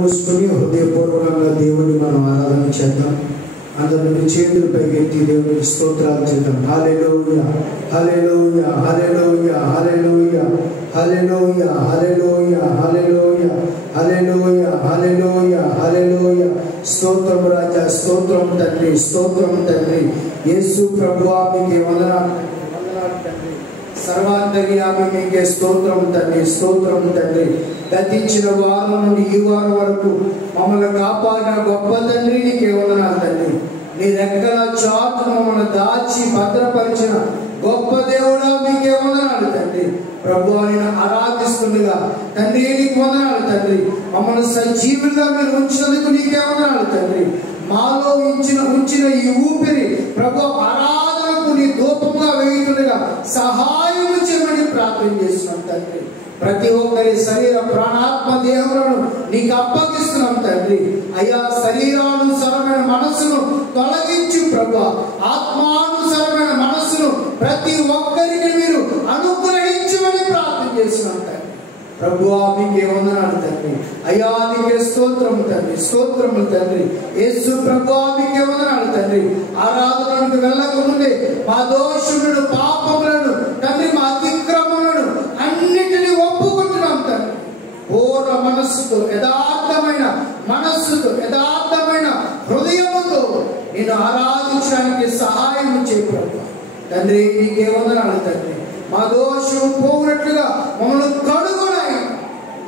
మూసుకొని హృదయపూర్వకంగా దేవుని మనం ఆరాధన చేద్దాం. అందరిని చేతులు పైకెత్తి దేవునికి స్తోత్రాలు చేద్దాం. హల్లెలూయా హల్లెలూయా హల్లెలూయా హల్లెలూయా హల్లెలూయా హల్లెలూయా హల్లెలూయా హల్లెలూయా హల్లెలూయా హల్లెలూయా. స్తోత్రం రాజా, స్తోత్రం తండ్రి, స్తోత్రం తండ్రి. యేసు ప్రభువా మీకే వందనాలు తండ్రి. సర్వాంతర్యామి మీకే స్తోత్రం తండ్రి, స్తోత్రం తండ్రి. గతించిన వారం నుండి ఈ వారం వరకు మమ్మల్ని కాపాడిన గొప్ప తండ్రి నీకే వందనాలు తండ్రి. నీ రెక్కల చాటు మమ్మల్ని దాచి భద్రపరిచిన గొప్ప దేవుడా మీకే వందనాలు తండ్రి. ప్రభువా నిన్ను ఆరాధిస్తుండగా తండ్రి నీకు వందనాలు తండ్రి. మమ్మల్ని సజీవులుగా మీరు ఉంచినందుకు నీకే వందనాలు తండ్రి. మాలో ఉంచిన ఈ ఊపిరి ప్రభు ఆరాధనకు నీ దూపంగా వేయుతుండగా సహాయం చేయమని ప్రార్థన చేస్తున్నాం తండ్రి. ప్రతి ఒక్కరి శరీర ప్రాణాత్మ దేహములను నీకు అప్పగిస్తున్నాం తండ్రి. అయ్యా, శరీరానుసరమైన మనస్సును తొలగించి ప్రభు ఆత్మానుసరమైన మనస్సును ప్రతి ఒక్కరికి మీరు అనుగ్రహించమని ప్రార్థన చేస్తున్నాం తండ్రి. ప్రభువా మీకే వందనాలు తండ్రి. అయ్యా నీకే స్తోత్రము తండ్రి, స్తోత్రములు తండ్రి. యేసు ప్రభువా మీకే వందనాలు తండ్రి. ఆరాధనకు వెళ్ళక ముందే మా దోషములను పాపములను తండ్రి, మా అతిక్రమములను అన్నిటినీ ఒప్పుకుంటున్నాం తండ్రి. పూర్ణ మనస్సుతో, యథార్థమైన మనస్సుతో, యథార్థమైన హృదయముతో నిన్ను ఆరాధించడానికి సహాయం చేయ ప్రభు తండ్రి. నీకే వందనాలు తండ్రి. మా దోషం పోవునట్లుగా మమ్మల్ని కడుగునాయి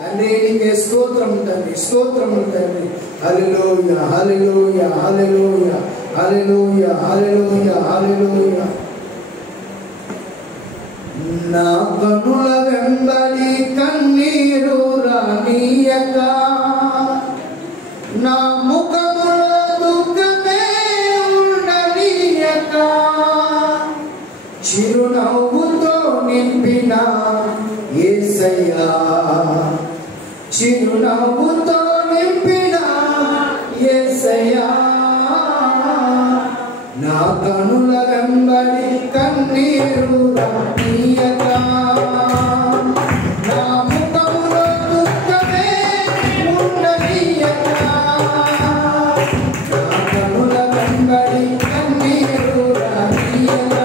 తండ్రి. నీకే స్తోత్రం తండ్రి, స్తోత్రములు తండ్రి. హల్లెలూయా హల్లెలూయా హల్లెలూయా హల్లెలూయా హల్లెలూయా హల్లెలూయా. నా కనుల వెంబడి కన్నీరు రానీయక, నా ముఖములో దుఃఖమే ఉండనీయక, చిరునవ్వుతో నింపిన యేసయ్యా, చిరునవ్వుతో నింపిన యేసయ్యా. నా కనుల వెంబడి కన్నీరు రానీయక, నా ముఖములో దుఃఖమే ఉండనీయక, నా కనుల వెంబడి కన్నీరు రానీయక,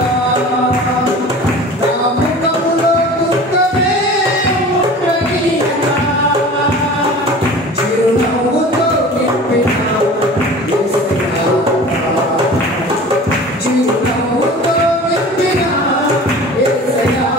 నా ముఖములో దుఃఖమే ఉండనీయక, చిరునవ్వుతో నింపిన యేసయ్యా, చిరునవ్వుతో నింపిన యేసయ్యా.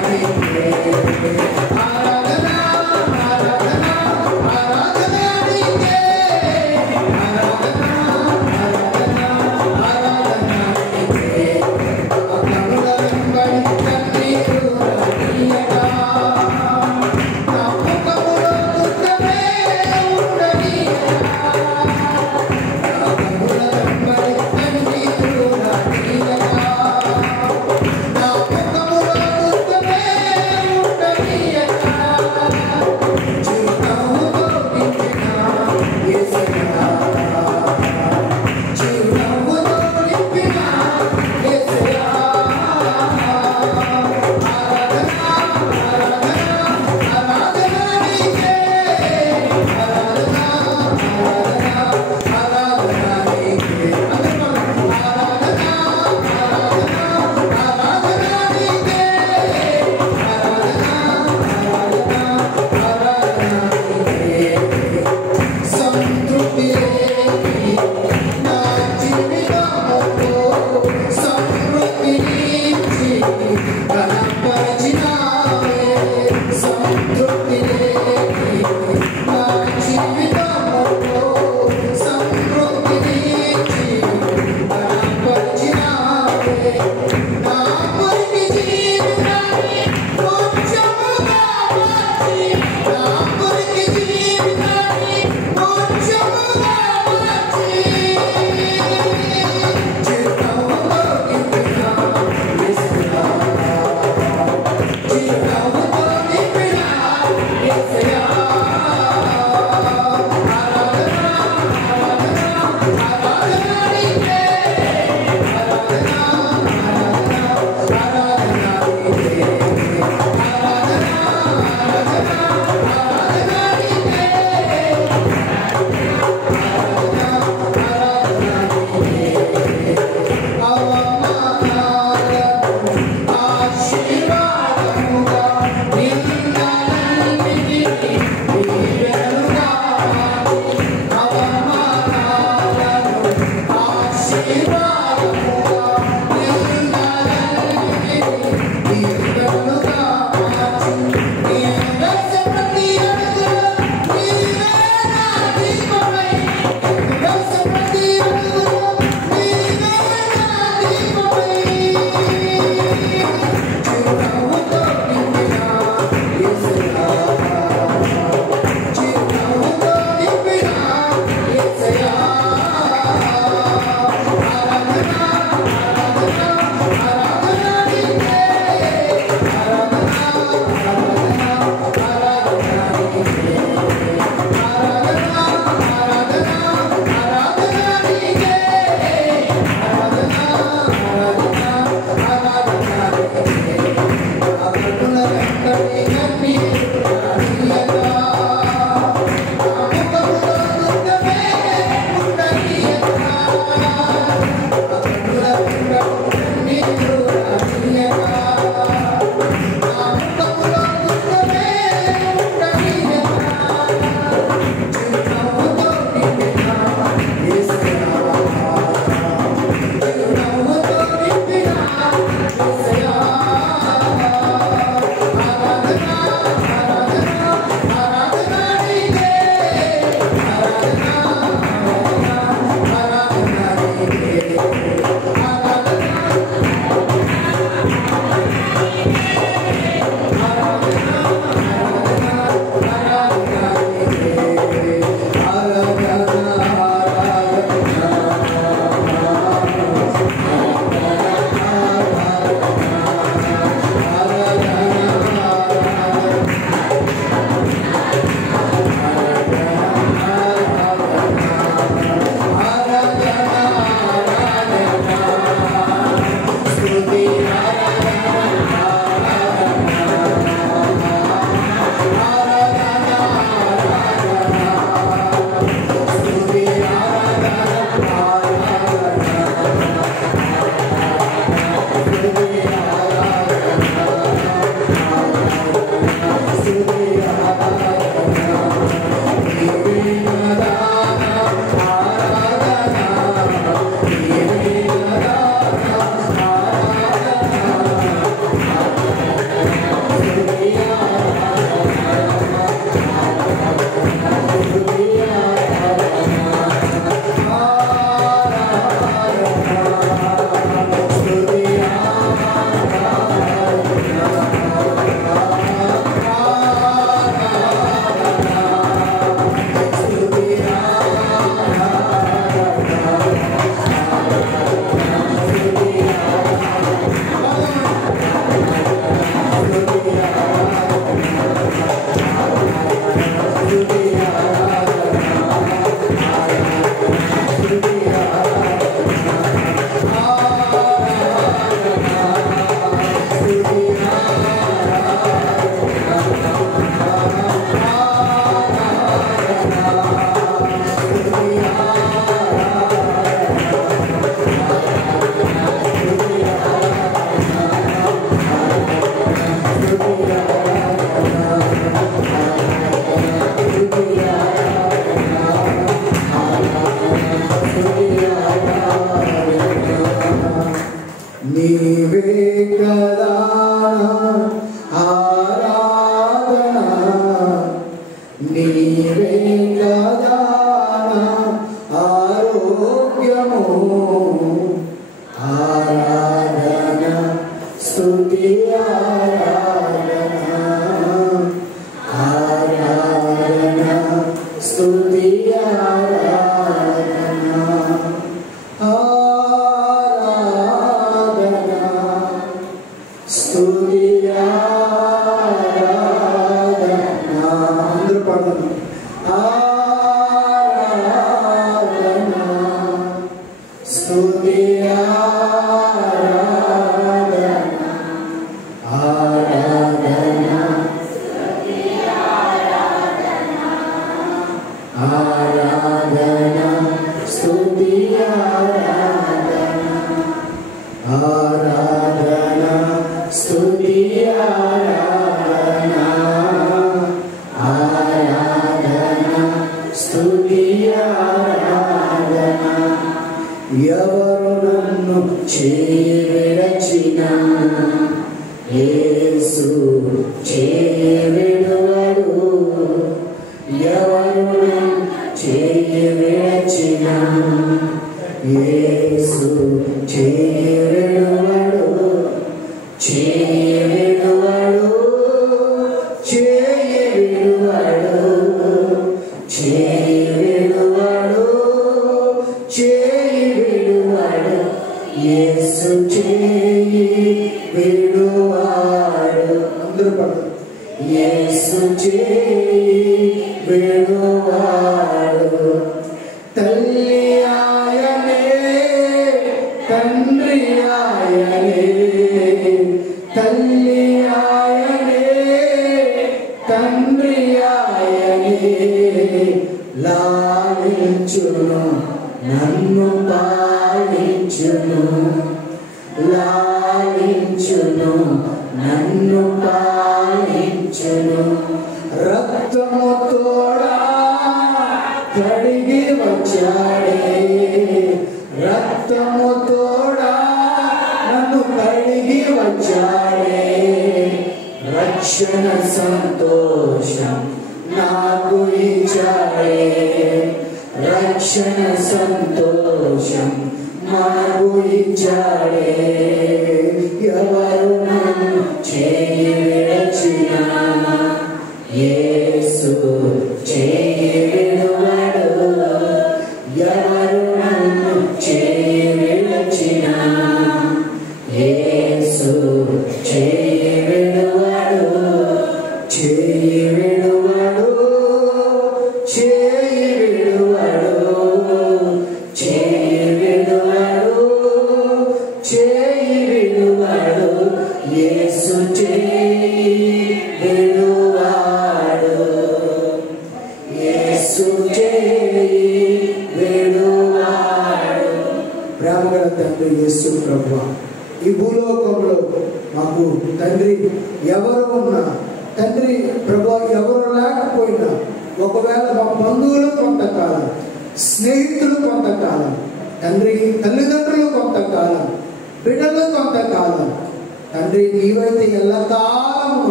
Yeah.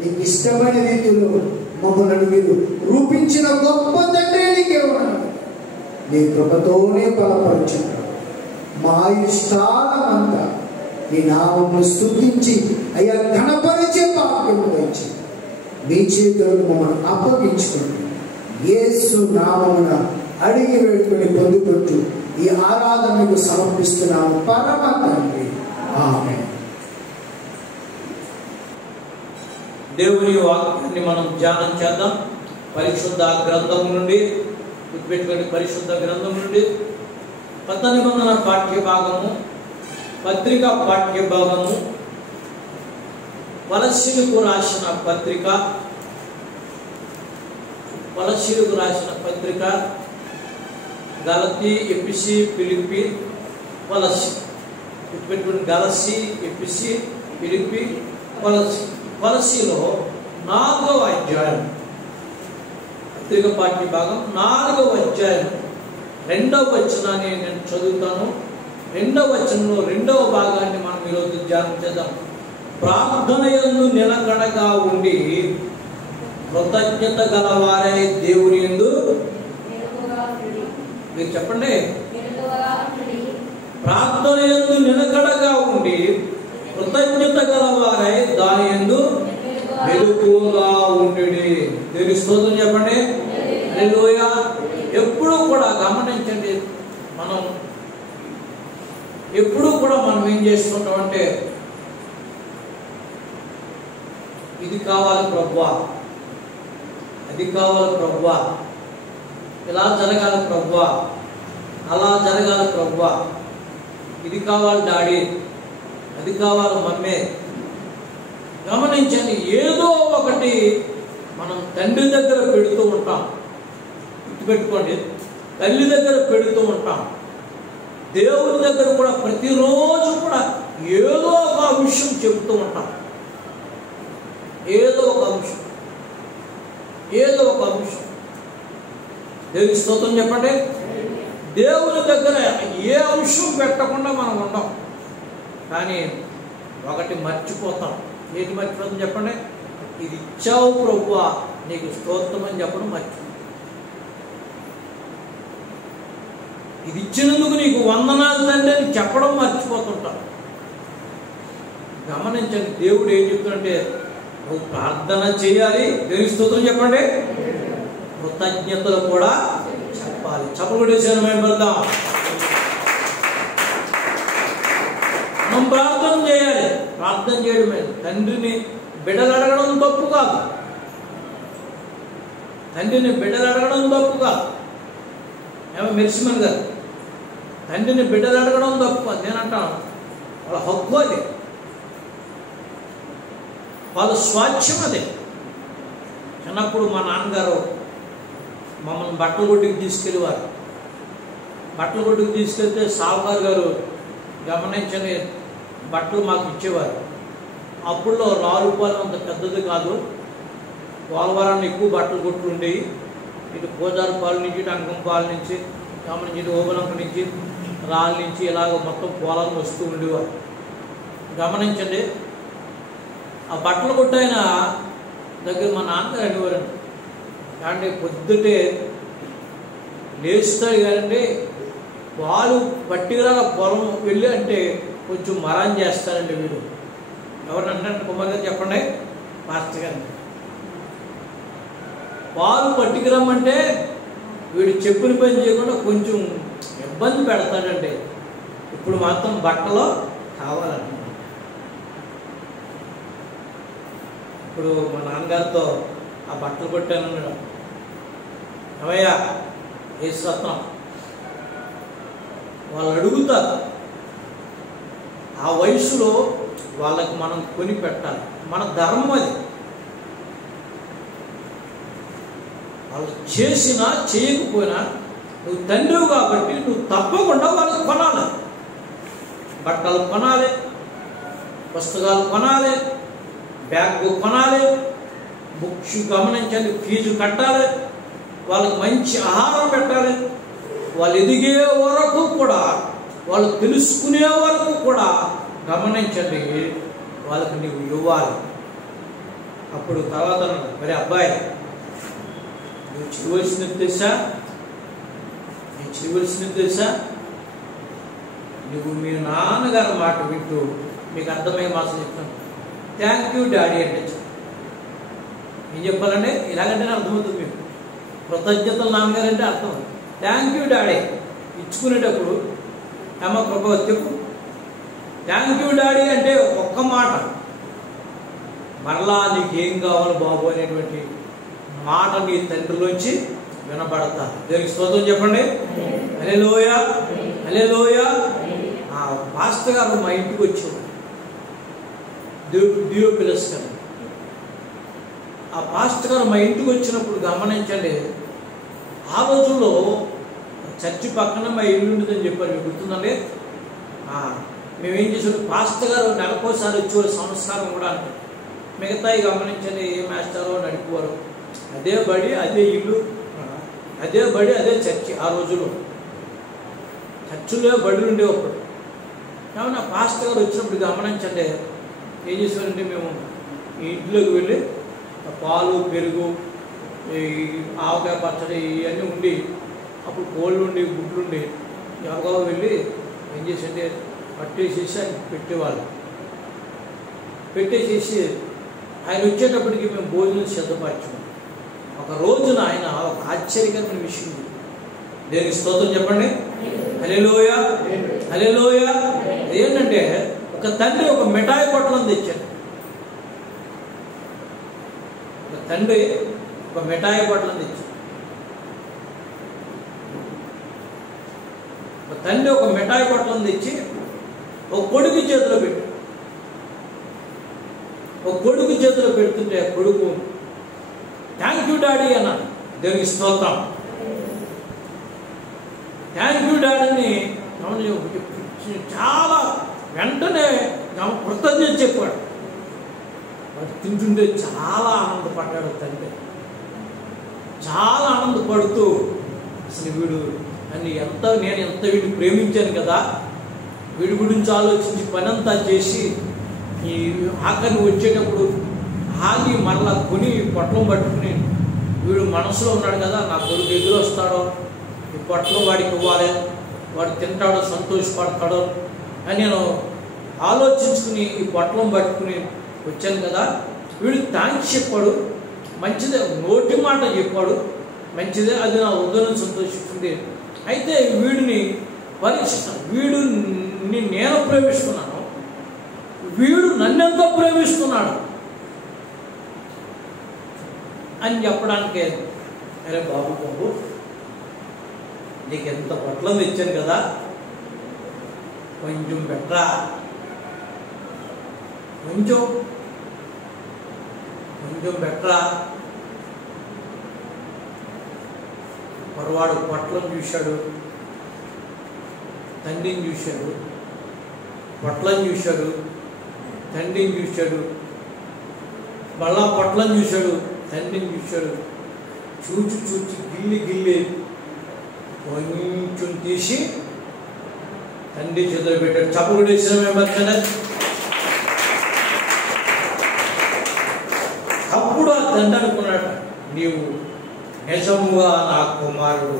నీకు ఇష్టమైన రీతిలో మమ్మల్ని మీరు రూపించిన గొప్ప తండ్రి నీకే ఉన్నాడు. నీ కృపతోనే బలపరుచున్నాడు. మా ఇష్టాలమంతా నీ నామమును స్తుతించి అయ్యా ఘనపరిచే భాగ్యము వచ్చి మీ చేతులకు మమ్మల్ని అప్పగించుకోండి. యేసు నామమున అడిగి వేడుకొని పొందుకుంటూ ఈ ఆరాధనకు సమర్పిస్తున్నాము పరమ తండ్రి. ఆమేన్. దేవుని వాక్యాన్ని మనం ధ్యానం చేద్దాం. పరిశుద్ధ గ్రంథం నుండి గుర్తుపెట్టుకోండి, పరిశుద్ధ గ్రంథం నుండి కొత్త నిబంధన పాఠ్య భాగము, పత్రిక పాఠ్య భాగము, కొలస్సీలకు రాసిన పత్రిక, కొలస్సీలకు రాసిన పత్రిక, గలతీ, ఎఫెసీ, ఫిలిప్పీ, కొలస్సీ. గుర్తుపెట్టుకోండి, గలతీ, ఎఫెసీ, ఫిలిప్పీ, కొలస్సీ. కొలస్సీలో 4వ అధ్యాయం, పత్రిక పాఠ్య భాగం 4వ అధ్యాయం 2వ వచనాన్ని నేను చదువుతాను. 2వ వచనంలో 2వ భాగాన్ని మనం ఈరోజు ధ్యానం చేద్దాం. ప్రార్థన యందు నిలకడగా ఉండి కృతజ్ఞత గలవారై దేవుని యందు, మీరు చెప్పండి, ప్రార్థన యందు నిలకడగా ఉండి కృతజ్ఞత గలవారై దాని యందు మెలకువగా ఉండుడి. దేవుని స్తోత్రం చెప్పండి. హల్లెలూయా. ఎప్పుడూ కూడా గమనించండి, మనం ఎప్పుడూ కూడా మనం ఏం చేస్తుంటామంటే, ఇది కావాలి ప్రభువా, అది కావాలి ప్రభువా, ఇలా జరగాలి ప్రభువా, అలా జరగాలి ప్రభువా, ఇది కావాలి డాడీ, అది కావాలి మమ్మీ. గమనించండి, ఏదో ఒకటి మనం తండ్రి దగ్గర పెడుతూ ఉంటాం. గుర్తుపెట్టుకోండి, తల్లి దగ్గర పెడుతూ ఉంటాం. దేవుని దగ్గర కూడా ప్రతిరోజు కూడా ఏదో ఒక అంశం చెబుతూ ఉంటాం. ఏదో ఒక అంశం, ఏదో ఒక అంశం. దేవుని స్తోత్రం చెప్పండి. దేవుని దగ్గర ఏ అంశం పెట్టకుండా మనం ఉండం. కానీ ఒకటి మర్చిపోతాం. ఏంటి మర్చిపోతాం చెప్పండి? ఇది ఇచ్చావు ప్రభువా, నీకు స్తోత్రం అని చెప్పడం మర్చిపో. ఇది ఇచ్చినందుకు నీకు వందనాలు తండ్రి అని చెప్పడం మర్చిపోతుంటాం. గమనించండి, దేవుడు ఏం చెప్తుంటే, నువ్వు ప్రార్థన చేయాలి, దేవుని స్తోత్రం చెప్పండి, కృతజ్ఞతలు కూడా చెప్పాలి. చెప్పకూడేసాను మేము పెడతాం. మనం ప్రార్థన చేయాలి. ప్రార్థన చేయడమే, తండ్రిని బిడ్డలు అడగడం తప్పు కాదు. తండ్రిని బిడ్డలు అడగడం తప్పు కాదు. ఏమో మెరిసిమన్ గారు, తండ్రిని బిడ్డలు అడగడం తప్పు కాదు. నేనంటాను, వాళ్ళ హక్కు అది, వాళ్ళ స్వాచ్ఛ్యం అది. చిన్నప్పుడు మా నాన్నగారు మమ్మల్ని బట్టల కొట్టుకు తీసుకెళ్ళేవారు. బట్టల కొట్టుకు తీసుకెళ్తే సావుకారు గారు గమనించని బట్టలు మాకు ఇచ్చేవారు. అప్పుడులో ₹4 అంత పెద్దది కాదు. పోలవరాన్ని ఎక్కువ బట్టల కొట్లు ఉండేవి. ఇటు పోజారుపాలు నుంచి, ఇటు అంకంపాల నుంచి, గమనించి ఇటు ఓబలంక నుంచి, రాళ్ళ నుంచి ఇలాగ మొత్తం పొలాలు వస్తూ ఉండేవారు. గమనించండి, ఆ బట్టలు కొట్టైన దగ్గర మా నాన్నగారు అనేవారండి, కానీ పొద్దుటే లేస్తాడు కదండి, పాలు పట్టిగా పొలం వెళ్ళి అంటే కొంచెం మరాన్ చేస్తారండి వీడు. ఎవరంటే కుమార్ గారు చెప్పండి, మాస్టర్ గారిని. పాలు పట్టుకురమ్మంటే వీడు చెప్పిన పని చేయకుండా కొంచెం ఇబ్బంది పెడతాడండి. ఇప్పుడు మాత్రం బట్టలు కావాలండి. ఇప్పుడు మా నాన్నగారితో ఆ బట్టలు కొట్టానన్నాడు. ఏమయ్యా ఏ సత్రం, వాళ్ళు అడుగుతారు. ఆ వయసులో వాళ్ళకి మనం కొని పెట్టాలి, మన ధర్మం అది. వాళ్ళు చేసినా చేయకపోయినా నువ్వు తండ్రివి కాబట్టి నువ్వు తప్పకుండా వాళ్ళకి కొనాలి. బట్టలు కొనాలి, పుస్తకాలు కొనాలి, బ్యాగ్ కొనాలి, బుక్స్ గమనించండి, ఫీజు కట్టాలి, వాళ్ళకి మంచి ఆహారం పెట్టాలి. వాళ్ళు ఎదిగే వరకు కూడా, వాళ్ళు తెలుసుకునే వరకు కూడా గమనించండి, వాళ్ళకి నీవు ఇవ్వాలి. అప్పుడు తర్వాత మరి అబ్బాయి, నువ్వు చేయవలసినది తెలుసా, నేను చేయవలసినది తెలుసా, నువ్వు మీ నాన్నగారి మాట వింటూ, మీకు అర్థమయ్యే మాట చెప్తాను, థ్యాంక్ యూ డాడీ అంటే ఏం చెప్పాలంటే ఇలాగంటేనే అర్థమవుతుంది మీకు. కృతజ్ఞతలు నాన్నగారు అంటే అర్థం థ్యాంక్ యూ డాడీ. ఇచ్చుకునేటప్పుడు అమ్మ కృప చెప్పు థ్యాంక్ యూ డాడీ అంటే ఒక్క మాట, మరలా నీకేం కావాలి బాబు అనేటువంటి మాట నీ తండ్రిలోంచి వినబడతా. దేవునికి స్తోత్రం చెప్పండి. హల్లెలూయా, హల్లెలూయా. ఆ పాస్టర్ గారు మా ఇంటికి వచ్చారు, దియోపిలస్ గారు. ఆ పాస్టర్ గారు మా ఇంటికి వచ్చినప్పుడు గమనించండి, ఆ రోజుల్లో చర్చి పక్కన మా ఇల్లు ఉండదని చెప్పారు, మీకు గుర్తుందండి. మేమేం చేసాం, పాస్టర్ గారు నెలకోసారి వచ్చేవారు, సంస్కారం కూడా అంటే. మిగతాయి గమనించండి, ఏ మాస్టారో నడిపేవారు. అదే బడి, అదే ఇల్లు, అదే బడి, అదే చర్చి. ఆ రోజుల్లో చర్చిలో బడులు ఉండేవప్పుడు. కాబట్టి పాస్టర్ గారు వచ్చినప్పుడు గమనించండి, ఏం చేసేవారంటే మేము ఈ ఇంట్లోకి వెళ్ళి పాలు, పెరుగు, ఈ ఆవకాయ పచ్చడి ఇవన్నీ ఉండి, అప్పుడు కోళ్ళు ఉండి, గుడ్లు ఉండి, ఎవరిగా వెళ్ళి ఏం చేసింటే పట్టేసేసి ఆయన పెట్టేవాళ్ళు. పెట్టేసేసి ఆయన వచ్చేటప్పటికి మేము భోజనం సిద్ధపరిచాము. ఒక రోజున ఆయన ఒక ఆశ్చర్యకరమైన విషయం, దేనికి స్తోత్రం చెప్పండి. హల్లెలూయా, హల్లెలూయా. ఏంటంటే ఒక తండ్రి ఒక మిఠాయి పొట్లం తెచ్చాడు. ఒక తండ్రి ఒక మిఠాయి పొట్లం తెచ్చాడు. ఒక తండ్రి ఒక మిఠాయి పొట్లం తెచ్చి ఒక కొడుకు చేతిలో పెట్టాడు. ఒక కొడుకు చేతిలో పెడుతుంటే కొడుకు థ్యాంక్ యూ డాడీ అన్నాడు. దేవునికి స్తోత్రం. థ్యాంక్ యూ డాడీని చాలా వెంటనే కృతజ్ఞత చెప్పాడు. వాడు తింటుంటే చాలా ఆనందపడ్డాడు తండ్రి. చాలా ఆనందపడుతూ అసలు వీడు అని నేను ఎంత వీడిని ప్రేమించాను కదా, వీడి గురించి ఆలోచించి పనంతా చేసి ఈ ఆఖరిని వచ్చేటప్పుడు ఆగి మరలా కొని పొట్లం పట్టుకుని వీడు మనసులో ఉన్నాడు కదా, నా కొడుకు ఎదురు వస్తాడో, ఈ పొట్లం వాడికి ఇవ్వాలి, వాడు తింటాడో, సంతోషపడతాడో అని నేను ఆలోచించుకుని ఈ పొట్లం పట్టుకుని వచ్చాను కదా. వీడు థ్యాంక్స్ చెప్పాడు, మంచిదే, నోటి మాట చెప్పాడు, మంచిదే, అది నా హృదయం సంతోషిస్తుంది. అయితే వీడిని పరీక్షిస్తాను, వీడిని నేను ప్రేమిస్తున్నాను, వీడు నన్నెంతో ప్రేమిస్తున్నాడు అని చెప్పడానికే, అరే బాబు బాబు నీకు ఎంత పొట్లం తెచ్చాను కదా, కొంచెం బెటరా, కొంచెం బెటరా. పొరవాడు పొట్లం చూశాడు, తండ్రిని చూశాడు, పొట్లం చూశాడు, తండ్రిని చూశాడు, మళ్ళా పొట్లం చూశాడు, తండ్రిని చూశాడు. చూచి గిల్లి కొంచెం తీసి తండ్రి చేతులు పెట్టాడు. చప్పుడు వేసిన మెంబర్స్. అప్పుడు ఆ తండ్రి అనుకున్నాడు, నీవు నిజముగా నా కుమారుడు,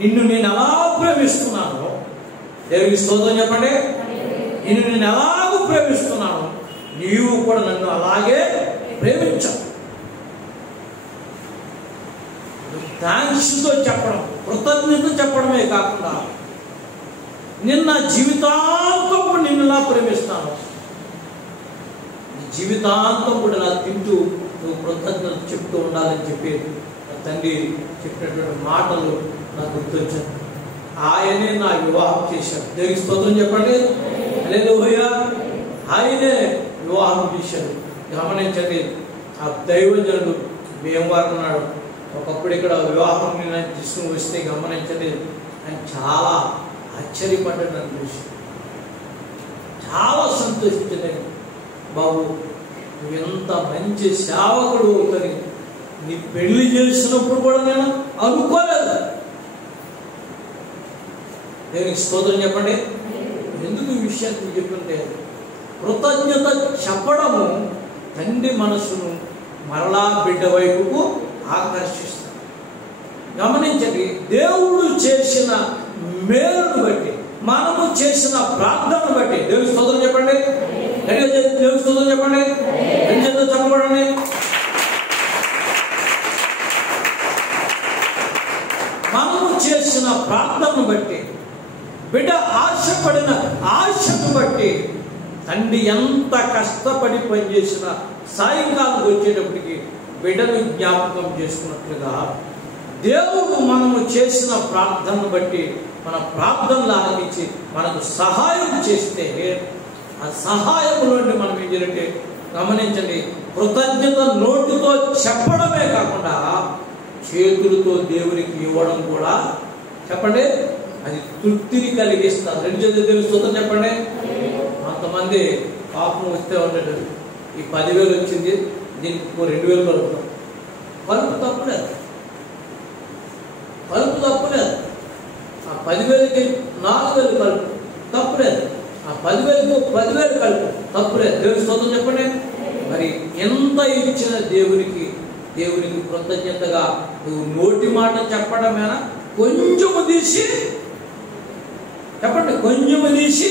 నిన్ను నేను ఎలా ప్రేమిస్తున్నాను. దేవునికి స్తోత్రం చెప్పండి. నిన్ను నేను ఎలాగూ ప్రేమిస్తున్నాను, నీవు కూడా నన్ను అలాగే ప్రేమించావు. థ్యాంక్స్తో చెప్పడం, కృతజ్ఞత చెప్పడమే కాకుండా నిన్న జీవితాంతం కూడా నిన్నులా ప్రేమిస్తాను, జీవితాంతం కూడా నా తింటూ నువ్వు కృతజ్ఞత చెప్తూ ఉండాలని చెప్పి తండ్రి చెప్పినటువంటి మాటలు నాకు గుర్తొచ్చాను. ఆయనే నా వివాహం చేశాడు. దేవునికి స్తోత్రం చెప్పండి. హల్లెలూయా. ఆయనే వివాహం చేశాడు. గమనించండి, ఆ దైవజనుడు భీమవరం ఉన్నాడు. ఒకప్పుడు ఇక్కడ వివాహం నేను తీసుకుని వస్తే గమనించండి, ఆయన చాలా ఆశ్చర్యపడ్డాడు. నన్ను చూసి చాలా సంతోషించండి. బాబు నువ్వు ఎంత మంచి సేవకుడు అవుతుంది, నీ పెళ్లి చేసినప్పుడు కూడా నేను అనుకోలేదు. దేవునికి స్తోత్రం చెప్పండి. ఎందుకు ఈ విషయాన్ని చెప్తుంటే, కృతజ్ఞత చెప్పడము తండ్రి మనసును మరలా బిడ్డ వైపుకు ఆకర్షిస్తాడు. గమనించండి, దేవుడు చేసిన మేలును బట్టి, మనము చేసిన ప్రార్థనను బట్టి దేవుని స్తోత్రం చెప్పండి. దేవుని స్తోత్రం చెప్పండి. చెప్పబడండి. మనము చేసిన ప్రార్థనను బట్టి, బిడ్డ ఆశపడిన ఆశను బట్టి తండ్రి ఎంత కష్టపడి పనిచేసిన సాయంకాలం వచ్చేటప్పటికి బిడ్డను జ్ఞాపకం చేసుకున్నట్లుగా దేవుడు మనము చేసిన ప్రార్థనను బట్టి మన ప్రార్థనలు ఆలకించి మనకు సహాయం చేస్తే ఆ సహాయం నుండి మనం ఏం చేయాలంటే గమనించండి, కృతజ్ఞత నోటితో చెప్పడమే కాకుండా చేతులతో దేవునికి ఇవ్వడం కూడా చెప్పండి, అది తృప్తిని కలిగిస్తారు. రెండు చేతులు తెలుస్తుందని చెప్పండి. కొంతమంది పాపం వస్తే ఉండేది, ఈ 10,000 వచ్చింది, దీనికి 2,000 కలుపుతాం. కలుపు తప్పులేదు, కలుపు తప్పులేదు. ఆ 10,000కి 4,000 కలుపు తప్పులేదు, ఆ 10,000కు 10,000 కలుపు తప్పులేదు. దేవుని స్తోత్రం చెప్పండి. మరి ఎంత ఇచ్చిన దేవునికి కృతజ్ఞతగా నువ్వు నోటి మాట చెప్పడమేనా, కొంచెము తీసి చెప్పండి, కొంచెము తీసి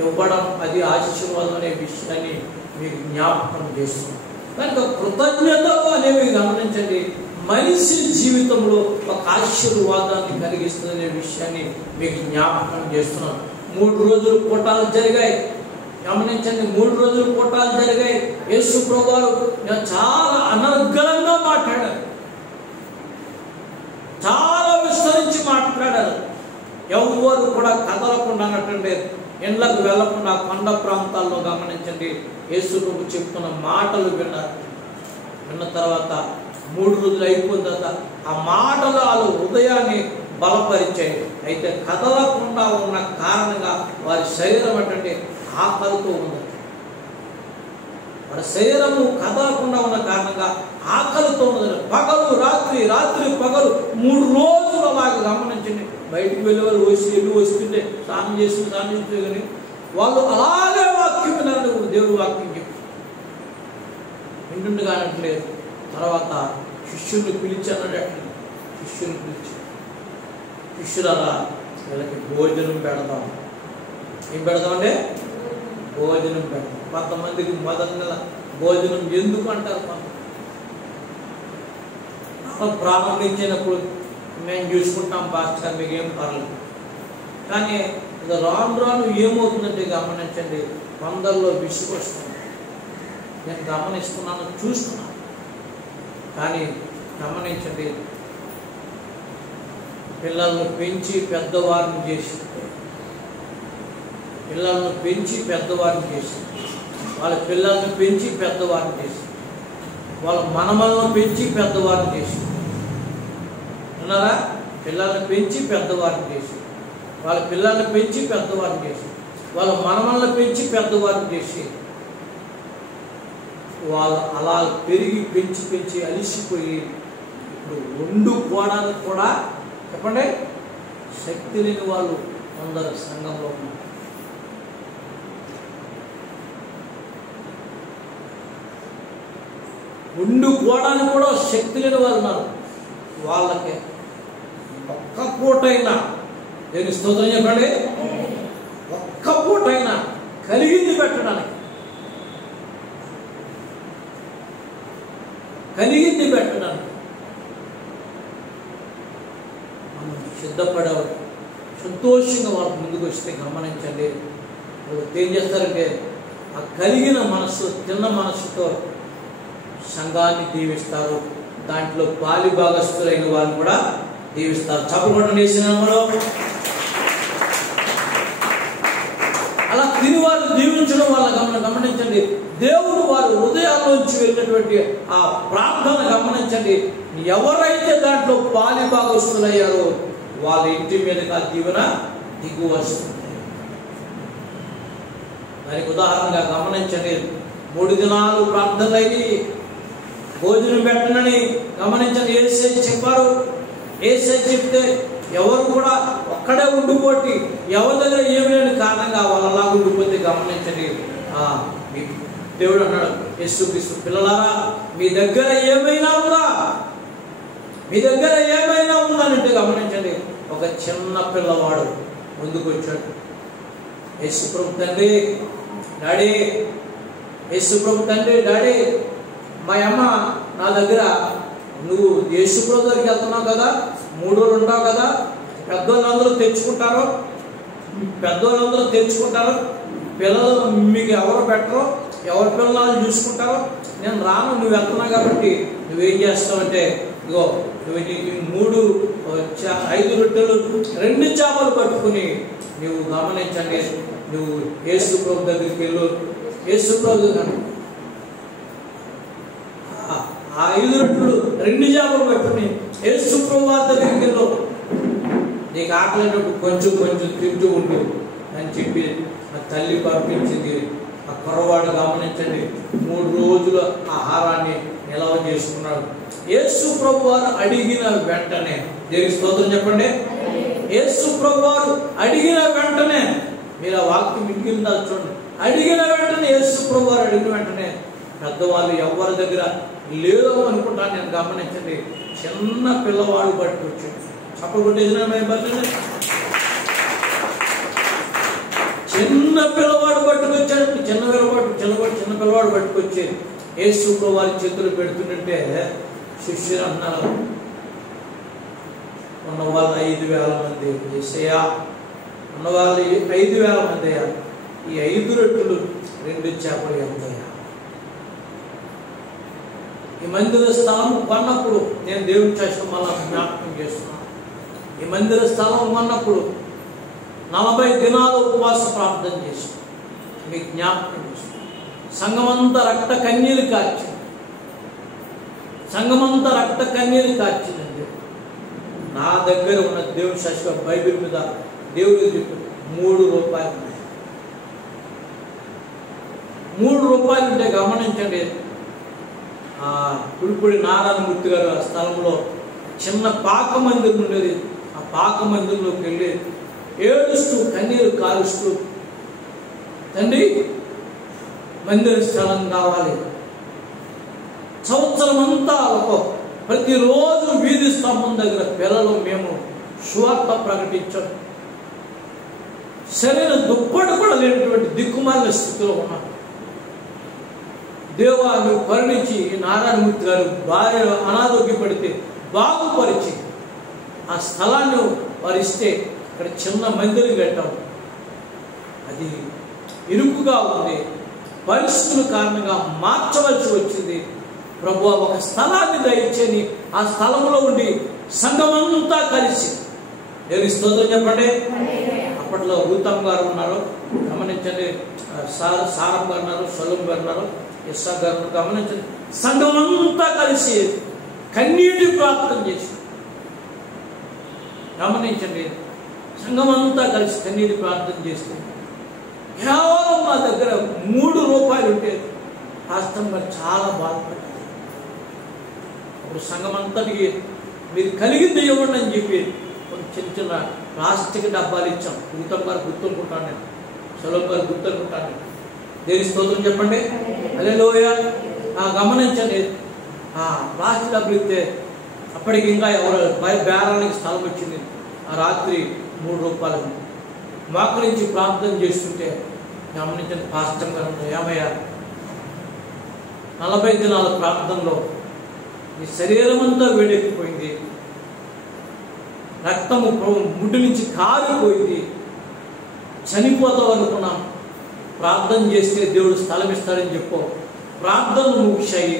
ఇవ్వడం, అది ఆశీర్వాదం అనే విషయాన్ని మీకు జ్ఞాపకం చేస్తున్నాం. కనుక కృతజ్ఞతలు అనేవి గమనించండి, మనిషి జీవితంలో ఒక ఆశీర్వాదాన్ని కలిగిస్తుందనే విషయాన్ని మీకు జ్ఞాపకం చేస్తున్నాం. 3 రోజులు కూటాలు జరిగాయి. గమనించండి, 3 రోజులు కూటాలు జరిగాయి. యేసు ప్రభువారు చాలా అనర్గళంగా మాట్లాడారు, చాలా విస్తరించి మాట్లాడారు. ఎవ్వరు కూడా కదలకుండా అన్నట్టు ఇండ్లకు వెళ్లకుండా కొండ ప్రాంతాల్లో గమనించండి యేసు ప్రభు చెప్తున్న మాటలు విన్నారు. విన్న తర్వాత 3 రోజులు అయిపోయిన తర్వాత ఆ మాటలు వాళ్ళ హృదయాన్ని బలపరిచాయి. అయితే కదలకుండా ఉన్న కారణంగా వారి శరీరం అంటే ఆకలితో ఉంది. వారి శరీరము కదలకుండా ఉన్న కారణంగా ఆకలితో ఉన్నది. పగలు రాత్రి, రాత్రి పగలు 3 రోజులు అలాగే గమనించండి. బయటికి వెళ్ళేవారు వస్తుంటే స్నానం చేస్తే కానీ వాళ్ళు అలాగే వాక్యం వినాలి. దేవుడు వాక్యం చెప్పి వింటుండగా అనట్లేదు. తర్వాత శిష్యుని పిలిచి అన్నట్టు శిష్యుని పిలిచి, శిష్యులరా వీళ్ళకి భోజనం పెడదాం. ఏం పెడదామంటే భోజనం పెడతాం. కొంతమందికి మొదటి నెల భోజనం ఎందుకు అంటారు, ప్రారంభించినప్పుడు మేము చూసుకుంటాం పాస్టర్, మీకు ఏం పర్లేదు. కానీ ఇది రాను రాను ఏమవుతుందంటే గమనించండి, కొందరిలో విసుగు వస్తుంది. నేను గమనిస్తున్నాను, చూస్తున్నాను. కానీ గమనించండి, పిల్లలను పెంచి పెద్దవారిని చేసి, పిల్లలను పెంచి పెద్దవారిని చేసి, వాళ్ళ పిల్లలను పెంచి పెద్దవారిని చేసి, వాళ్ళ మనమలను పెంచి పెద్దవారిని చేసి, ఉన్నారా? పిల్లల్ని పెంచి పెద్దవారిని చేసి, వాళ్ళ పిల్లల్ని పెంచి పెద్దవారిని చేసి, వాళ్ళ మనమలను పెంచి పెద్దవారిని చేసి, వాళ్ళు అలా పెరిగి పెంచి అలిసిపోయి ఇప్పుడు వండుకోవడానికి కూడా చెప్పండి శక్తి లేని వాళ్ళు కొందరు సంఘంలో ఉన్నారు. వండుకోవడానికి కూడా శక్తి లేని వాళ్ళు ఉన్నారు. వాళ్ళకి ఒక్క పూటైనా, నేను స్తోత్రం చెప్పండి, ఒక్క పూటైనా కలిగింది పెట్టడానికి, మనం సిద్ధపడేవారు సంతోషంగా వాళ్ళకి ముందుకు వస్తే గమనించండి, వాళ్ళు ఏం చేస్తారంటే ఆ కలిగిన మనస్సు, తిన్న మనస్సుతో సంఘాన్ని దీవిస్తారు. దాంట్లో పాలి భాగస్థులైన వారిని కూడా దీవిస్తారు. చప్పకొట్టండి యేసునామములో. అలా తిరిగివారు దీవించడం వల్ల గమనించండి, దేవుడు వారి హృదయాల్లోంచి వెళ్ళినటువంటి ఆ ప్రార్థన గమనించండి, ఎవరైతే దాంట్లో పాలి భాగస్థులయ్యారో వాళ్ళ ఇంటి మీదగా దీవెన దిగు వస్తుంది. దానికి ఉదాహరణగా గమనించండి, 3 దినాలు ప్రార్థనలయ్యి భోజనం పెట్టనని గమనించండి యేసయ్య చెప్పారు. యేసయ్య చెప్తే ఎవరు కూడా ఒక్కడే ఉండిపోటి, ఎవరి దగ్గర ఏమి లేని కారణంగా వాళ్ళు అలా ఉండిపోతే గమనించండి దేవుడు అన్నాడు, యేసుక్రీస్తు. పిల్లలారా, మీ దగ్గర ఏమైనా ఉందా? మీ దగ్గర ఏమైనా ఉందనంటే గమనించండి, ఒక చిన్న పిల్లవాడు ముందుకు వచ్చాడు. యేసుప్రభు తండ్రి, డాడీ, యేసుప్రభు తండ్రి, డాడీ, మా అమ్మ నా దగ్గర, నువ్వు యేసుప్రభు దగ్గరికి వెళ్తున్నావు కదా, 3 రోజులు ఉంటావు కదా, పెద్దోళ్ళందరూ తెచ్చుకుంటారు, పిల్లలు మీకు ఎవరు పెట్టరు, ఎవరి పిల్లలు చూసుకుంటారో, నేను రాను, నువ్వు వెళ్తున్నావు కాబట్టి నువ్వేం చేస్తావంటే, ఇగో నువ్వు 5 రొట్టెలు 2 చేపలు పట్టుకుని నువ్వు గమనించండి, నువ్వు యేసుప్రభు దగ్గరికి వెళ్ళు. యేసుప్రభు ఆ 5 రొట్టెలు 2 చేపలు పట్టుకుని యేసుప్రభు దగ్గరికి వెళ్ళు. నీకు ఆకలినప్పుడు కొంచెం కొంచెం తింటూ ఉండు అని చెప్పి ఆ తల్లి పంపించింది. ఆ కుర్రవాడు గమనించండి, 3 రోజుల ఆహారాన్ని నిల్వ చేసుకున్నాడు. యేసు ప్రభు వారు అడిగిన వెంటనే, దేవుని స్తోత్రం చెప్పండి, యేసు ప్రభు వారు అడిగిన వెంటనే, మీరు ఆ వాక్యం మిగిలిందా చూడండి, అడిగిన వెంటనే, యేసు ప్రభు వారు అడిగిన వెంటనే, పెద్దవాళ్ళు ఎవరి దగ్గర లేదో అనుకుంటాను నేను, గమనించండి, చిన్న పిల్లవాడు పట్టుకొచ్చాడు. అప్పుడు కొట్టేసిన చిన్న పిల్లవాడు పట్టుకొచ్చాడు. చిన్న పిల్లవాడు పట్టుకొచ్చి యేసు ప్రభు వారి చేతులు పెడుతుంటే శిష్యులు అన్నారు, ఉన్న వాళ్ళు 5,000 మంది, యేసయ్యా ఉన్న వాళ్ళు 5,000 మంది అయ్యా, ఈ 5 రొట్టెలు 2 చేపలు ఎంతయ్యా? ఈ మందిర స్థలం కొన్నప్పుడు, నేను దేవుని చేసిన మళ్ళా జ్ఞాపకం చేస్తున్నాను, ఈ మందిర స్థలం కొన్నప్పుడు 40 దినాలు ఉపవాస ప్రార్థన చేసి మీకు జ్ఞాపకం చేస్తున్నాను. సంఘమంతా రక్త కన్నీరు కార్చిందండి. నా దగ్గర ఉన్న దేవుని శాశ్వత బైబిల్ మీద దేవుడు చెప్పి 3 రూపాయలు ఉన్నాయి. 3 రూపాయలు ఉంటే గమనించండి, పుడిపూడి నారాయణమూర్తి గారు ఆ స్థలంలో చిన్న పాక మందిరం ఉండేది. ఆ పాక మందిరంలోకి వెళ్ళి ఏడుస్తూ కన్నీరు కారుస్తూ, తండ్రి మందిర స్థలం కావాలి, సంవత్సరం అంతా ప్రతిరోజు వీధి స్తంభం దగ్గర పిల్లలు మేము సువార్త ప్రకటించాం, శరీర దుప్పటి కూడా లేనటువంటి దిక్కుమాలిన స్థితిలో ఉన్నాం. దేవా నువ్వు కరుణించి నారాయణమూర్తి గారు భార్య అనారోగ్యపడితే బాగుపరిచి ఆ స్థలాన్ని వారిస్తే ఇక్కడ చిన్న మందిరం కట్టాం. అది ఇరుకుగా ఉంది, పరిస్థితుల కారణంగా మార్చవలసి వచ్చింది. ప్రభువా ఒక స్థలాన్ని దయచేని ఆ స్థలంలో ఉండి సంఘమంతా కలిసి, దేవుని స్తోత్రం చెప్పండి. అప్పట్లో రూతమ్మ గారు ఉన్నారు, గమనించండి, సారమ్మ గారు ఉన్నారు, సొలం గారు ఉన్నారు, ఇస్సా గారు గమనించండి, సంఘమంతా కలిసి కన్నీటి ప్రార్థన చేసి, గమనించండి, సంఘమంతా కలిసి కన్నీటి ప్రార్థన చేస్తే కేవలం మా దగ్గర 3 రూపాయలు ఉంటే వాస్తవంగా చాలా బాధపడ్డారు. అప్పుడు సంఘమంతటికి మీరు కలిగింది ఇవ్వండి అని చెప్పి చిన్న చిన్న ప్లాస్టిక్ డబ్బాలు ఇచ్చాం. రూతమ్మ గారు గుర్తునుకుంటాను, నేను సొలం గారు గుర్తునుకుంటాను. దేని స్తోత్రం చెప్పండి, హల్లెలూయా. గమనించండి, ప్లాస్టిక్ డబ్బులు ఇస్తే అప్పటికి ఇంకా ఎవరు బేరానికి స్థలం వచ్చింది. ఆ రాత్రి 3 రూపాయలు మోకరించి ప్రార్థన చేస్తుంటే గమనించండి, పాస్టర్ గారు ఏమయ్యా 40 దినాల ప్రార్థనలో నీ శరీరం అంతా వేడెక్కిపోయింది, రక్తము ముడ్డు నుంచి కారిపోయింది, చనిపోతావు అనుకున్నాం, ప్రార్థన చేస్తే దేవుడు స్థలం ఇస్తాడని చెప్పు. ప్రార్థనలు ముగిశాయి,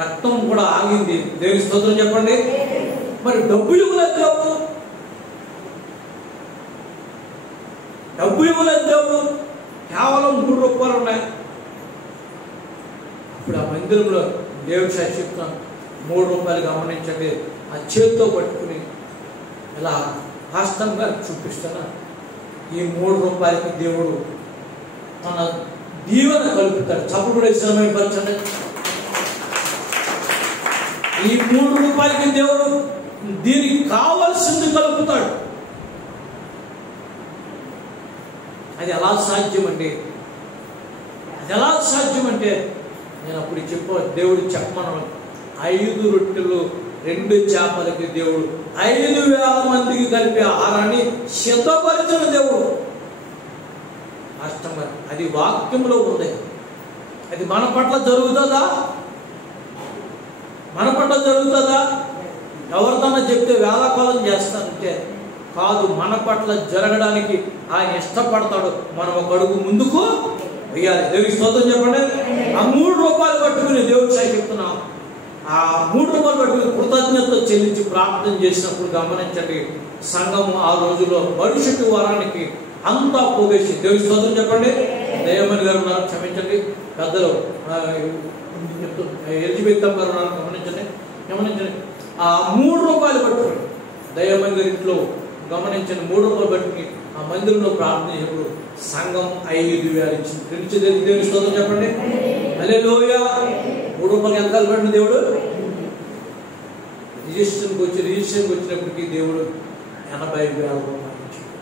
రక్తం కూడా ఆగింది. దేవుని స్తోత్రం చెప్పండి. మరి డబ్బు ఇవ్వలేదు దేవుడు, కేవలం 3 రూపాయలు ఉన్నాయి. ఇప్పుడు ఆ మందిరంలో దేవుడి శాశ్వతం 3 రూపాయలు గమనించండి, ఆ చేతితో పట్టుకుని ఇలా వాస్తవంగా చూపిస్తున్నా. ఈ 3 రూపాయలకి దేవుడు తన దీవెన కలుపుతాడు. చప్పుడు కూడా శ్రమపరచండి. ఈ 3 రూపాయలకి దేవుడు దీనికి కావాల్సింది కలుపుతాడు. అది ఎలా సాధ్యమండి? నేను అప్పుడు దేవుడు చెప్పమన్నాను, 5 రొట్టెలు 2 చేపలకి దేవుడు 5,000 మందికి కలిపి ఆహారాన్ని సిద్ధపరిచిన దేవుడు. కష్టంగా అది వాక్యంలో ఉంది. అది మన పట్ల జరుగుతుందా? మన పట్ల జరుగుతుందా? ఎవరికన్నా చెప్తే వేళాకోళం చేస్తానంటే కాదు. మన పట్ల జరగడానికి ఆయన ఇష్టపడతాడు. మనం ఒక అడుగు ముందుకు వెయ్యాలి. దేవుడికి స్తోత్రం చెప్పండి. ఆ 3 రూపాయలు పట్టుకుని దేవుడి సాయి చెప్తున్నాం. ఆ 3 రూపాయలు పట్టుకుని కృతజ్ఞత చెల్లించి ప్రార్థన చేసినప్పుడు గమనించండి, సంఘము ఆ రోజుల్లో భవిష్యత్తు వారానికి అంతా పోగేసి. దేవుడి స్తోత్రం చెప్పండి. దయమణి గారు ఉన్నారు, క్షమించండి. పెద్దలు ఎలిజబెత్ గారు ఉన్నారు, గమనించండి. ఆ 3 రూపాయలు పట్టుకుని దయమణి గారి ఇంట్లో గమనించండి, 3 రూపాయలు పట్టుకుని ఆ మందిరంలో ప్రార్థన చేసినప్పుడు సంఘం 5,000 ఇచ్చింది. దేవుడి స్తోత్రం చెప్పండి. హల్లెలూయా. 3 రూపాయలు ఎంత కలిపండి దేవుడు? రిజిస్ట్రేషన్కి వచ్చినప్పటికీ దేవుడు 80,000 రూపాయలు ఇచ్చాడు.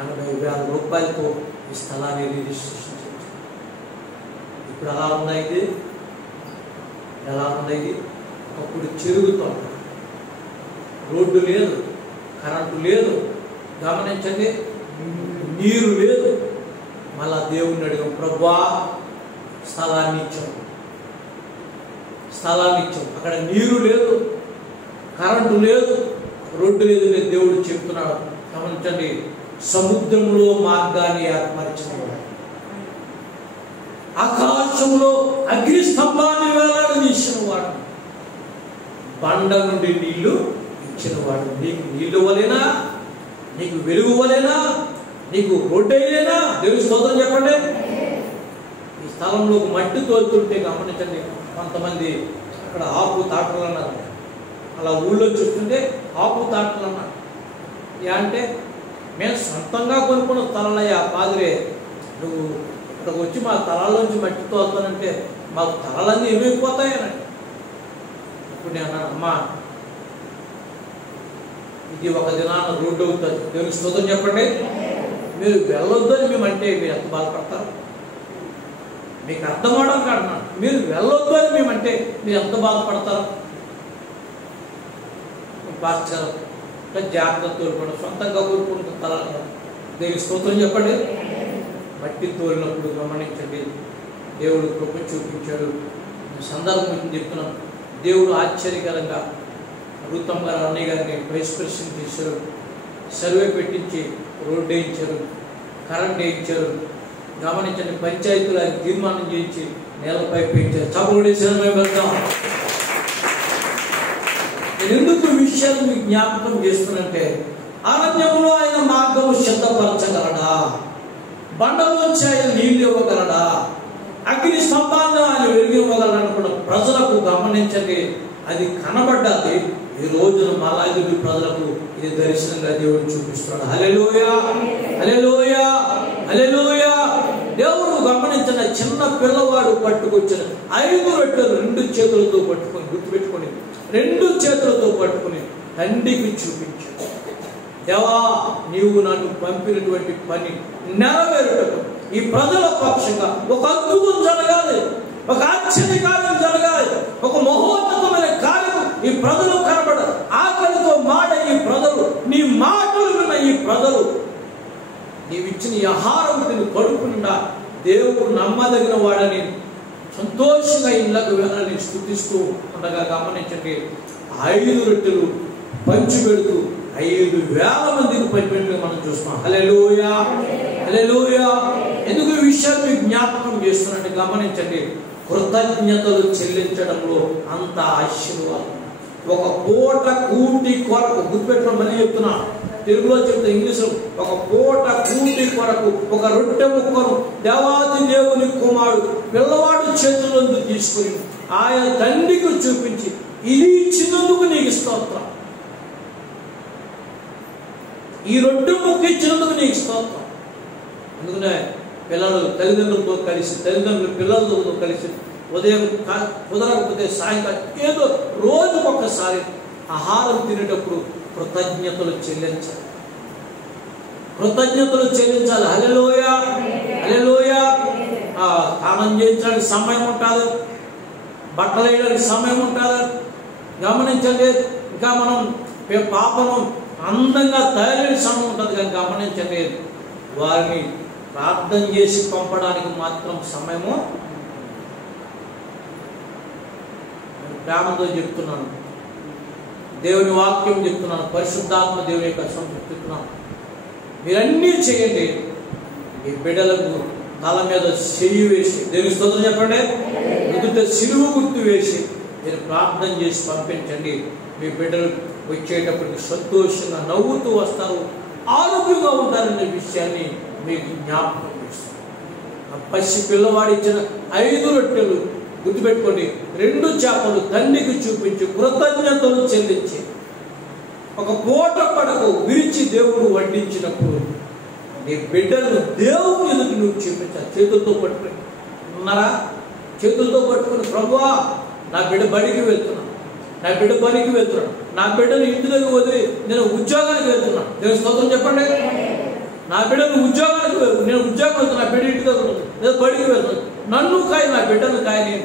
80,000 రూపాయలతో ఈ స్థలాన్ని రిజిస్ట్రేషన్ చేశాడు. ఇప్పుడు ఎలా ఉందా ఇది? అప్పుడు చెరుగుతోంది, రోడ్డు లేదు, కరెంటు లేదు, గమనించండి, నీరు లేదు. మళ్ళా దేవుణ్ణి అడిగాం, ప్రభువా స్థలాన్ని ఇచ్చాం. అక్కడ నీరు లేదు, కరెంటు లేదు, రోడ్డు లేదు. దేవుడు చెప్తున్నాడు, గమనించండి, సముద్రంలో మార్గాన్ని ఏర్పరిచిన వాడు, ఆకాశంలో అగ్ని స్తంభాన్ని వేలాడదీసిన వాడు, బండ నుండి నీళ్లు ఇచ్చిన వాడు. నీకు నీళ్లు వలేనా? నీకు వెలుగు వలేనా? నీకు రోడ్డు అయ్యేనా? దేవుడి స్తోత్రం చెప్పండి. ఈ స్థలంలో మట్టి తోలుతుంటే గమనించండి, కొంతమంది అక్కడ ఆపు తాటలు అన్నారు. అలా ఊళ్ళో చూస్తుంటే ఆపు తాటలు అన్నారు. అంటే మేము సొంతంగా కొనుక్కున్న స్థలాలయ్యా, పాదిరే నువ్వు ఇక్కడికి వచ్చి మా తలాల్లోంచి మట్టి తోలుతానంటే మాకు తలాలన్నీ ఏమైపోతాయనండి. ఇప్పుడు నేను అన్నాను, అమ్మా ఇది ఒక దినాన రోడ్డు అవుతుంది. దేవునికి స్తోత్రం చెప్పండి. మీరు వెళ్ళొద్దని మేమంటే మీరు ఎంత బాధపడతారు? మీకు అర్థం అవడానికి అంటున్నాను. మీరు వెళ్ళొద్దు అని మేమంటే మీరు ఎంత బాధపడతారు? పాస్టర్ జాగ్రత్త తోలుకోవడం, సొంతంగా కోరుకుంటున్న తలాలు. దేవునికి స్తోత్రం చెప్పండి. మట్టి తోలినప్పుడు గమనించండి, దేవుడు కృప చూపించాడు. సందర్భం చెప్తున్నాను. దేవుడు ఆశ్చర్యకరంగా రూతమ్మ గారు అన్నయ్య గారిని వైస్ ప్రెసిడెంట్ చేశారు, సర్వే పెట్టించి రోడ్డు వేయించారు, కరెంట్ వేయించారు. గమనించండి, పంచాయతీలు ఆయన తీర్మానం చేయించి నేలపై పెంచారు. చప్పడేసాను. మేము వెళ్తాం. నేను ఎందుకు విషయాలు మీకు జ్ఞాపకం చేస్తున్నంటే, అరణ్యంలో ఆయన మార్గము సిద్ధపరచగలడా? బండలోంచి ఆయన నీళ్ళు ఇవ్వగలడా? అగ్ని స్తంభాన్ని ఆయన వెలుగు ఇవ్వగలడు అనుకున్న ప్రజలకు గమనించండి, అది కనబడ్డది. ఈ రోజున మలాయుధుడి ప్రజలకు ఇది దర్శనంగా దేవుడు చూపిస్తున్నాడు. హల్లెలూయా, హల్లెలూయా, హల్లెలూయా. దేవుడు గమనించిన చిన్న పిల్లవాడు పట్టుకొచ్చిన 5 రొట్టెలు 2 చేతులతో పట్టుకొని, గుర్తుపెట్టుకొని 2 చేతులతో పట్టుకుని తండ్రికి చూపించాడు. దేవా, నీవు నన్ను పంపినటువంటి పని నెరవేరుటకు ఈ ప్రజల పక్షంగా ఒక అద్భుతం జరగాలి, ఒక ఆశ్చర్యకార్యం జరగాలి, ఒక మహోన్నతమైన కార్యం ఈ ప్రజలు కనబడ. ఆకలితో మాట ఈ ప్రజలు, నీ మాటలు విన్న ఈ ప్రజలు, నీవిచ్చిన ఈ ఆహారం తిని కడుపు నిండా దేవుడు నమ్మదగిన వాడని సంతోషంగా ఇళ్ళకు వెళ్ళని స్తుతిస్తూ ఉండగా గమనించండి, 5 రొట్టెలు పంచి పెడుతూ 5,000 మందికి పంచిపెట్టుగా మనం చూస్తున్నాం. హల్లెలూయా, హల్లెలూయా. ఎందుకు ఈ విషయాలు మీకు జ్ఞాపకం చేస్తున్నట్టు గమనించండి. కృతజ్ఞతలు చెల్లించడంలో అంత ఆశీర్వాదం. ఒక పూట కూటి కొరకు, గుర్తుపెట్టుకోవడం మళ్ళీ చెప్తున్నా, తెలుగులో చెప్తే ఇంగ్లీషులో, ఒక పూట కూటి కొరకు ఒక రొట్టె ముక్కను దేవాది దేవుని కుమారుడు పిల్లవాడు చేతుల్లో తీసుకుని ఆయన తండ్రికి చూపించి, ఇది ఇచ్చినందుకు నీకు స్తోత్రం, ఈ రొట్టె ముక్క ఇచ్చినందుకు నీకు స్తోత్రం. అందుకనే పిల్లలు తల్లిదండ్రులతో కలిసి, తల్లిదండ్రులు పిల్లలతో కలిసి ఉదయం కుదరకపోతే సాయంకాలం ఏదో రోజుకొకసారి ఆహారం తినేటప్పుడు కృతజ్ఞతలు చెల్లించాలి. హల్లెలూయా, హల్లెలూయా. స్నానం చేయించడానికి సమయం ఉంటుంది, బట్టలు వేయడానికి సమయం ఉంటుంది. గమనించండి, ఇంకా మనం పాపను అందంగా తయారైన సమయం ఉంటుంది, కానీ గమనించండి వారిని ప్రార్థన చేసి పంపడానికి మాత్రం సమయము. ప్రేమతో చెప్తున్నాను, దేవుని వాక్యం చెప్తున్నాను, పరిశుద్ధాత్మ దేవుని యొక్క చెప్తున్నాను. మీరన్నీ చేయండి. మీ బిడ్డలకు తల మీద చెయ్యి వేసి, దేవుని స్తోత్రం చెప్పండి, ఎదుట సిలువ గుర్తు వేసి మీరు ప్రార్థన చేసి పంపించండి. మీ బిడ్డలు వచ్చేటప్పటికి సంతోషంగా నవ్వుతూ వస్తారు, ఆరోగ్యంగా ఉంటారనే విషయాన్ని మీకు జ్ఞాపకం చేస్తారు. ఆ పసి పిల్లవాడు ఇచ్చిన 5 రొట్టెలు గుర్తుపెట్టుకోండి, 2 చేపలు తండ్రికి చూపించి కృతజ్ఞతలు చెల్లించి ఒక పూట పడకు విరిచి దేవుడు వడ్డించినప్పుడు నీ బిడ్డలను దేవుని ఎదుటి నువ్వు చూపించాలి. చేతులతో పట్టుకుని ఉన్నారా? చేతులతో పట్టుకుని, ప్రభువా నా బిడ్డ బడికి వెళ్తున్నాను, నా బిడ్డ పనికి వెళ్తున్నాను, నా బిడ్డను ఇంటి దగ్గర వదిలి నేను ఉద్యోగానికి వెళ్తున్నాను. దేవుని స్తోత్రం చెప్పండి. నా బిడ్డను ఉద్యోగానికి నేను ఉద్యోగం వెళ్తున్నా, నా బిడ్డ ఇంటి దగ్గర నేను బడికి వెళ్తున్నాను, నన్ను కాయ నా బిడ్డను కాయని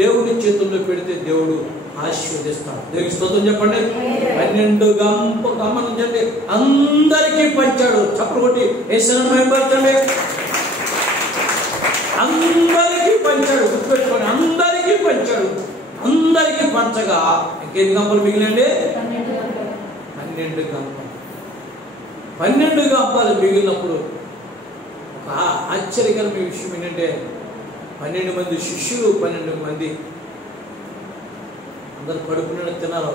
దేవుని చేతుల్లో పెడితే దేవుడు ఆశీర్వదిస్తాడు. దేవునికి స్తోత్రం చెప్పండి. 12 గమనించండి, అందరికీ పంచాడు. చప్పట్లు కొట్టి యేసుని మహిమపరచండి. అందరికీ పంచాడు, గుర్తుపెట్టుకోండి, అందరికీ పంచాడు. అందరికీ పంచగా ఇంకెన్ని గంపలు మిగిలండి? 12 గంపలు. 12 గంపలు మిగిలినప్పుడు ఒక ఆశ్చర్యకరమైన విషయం ఏంటంటే 12 మంది శిష్యులు, 12 మంది అందరు కడుపు నిండా తిన్నారు.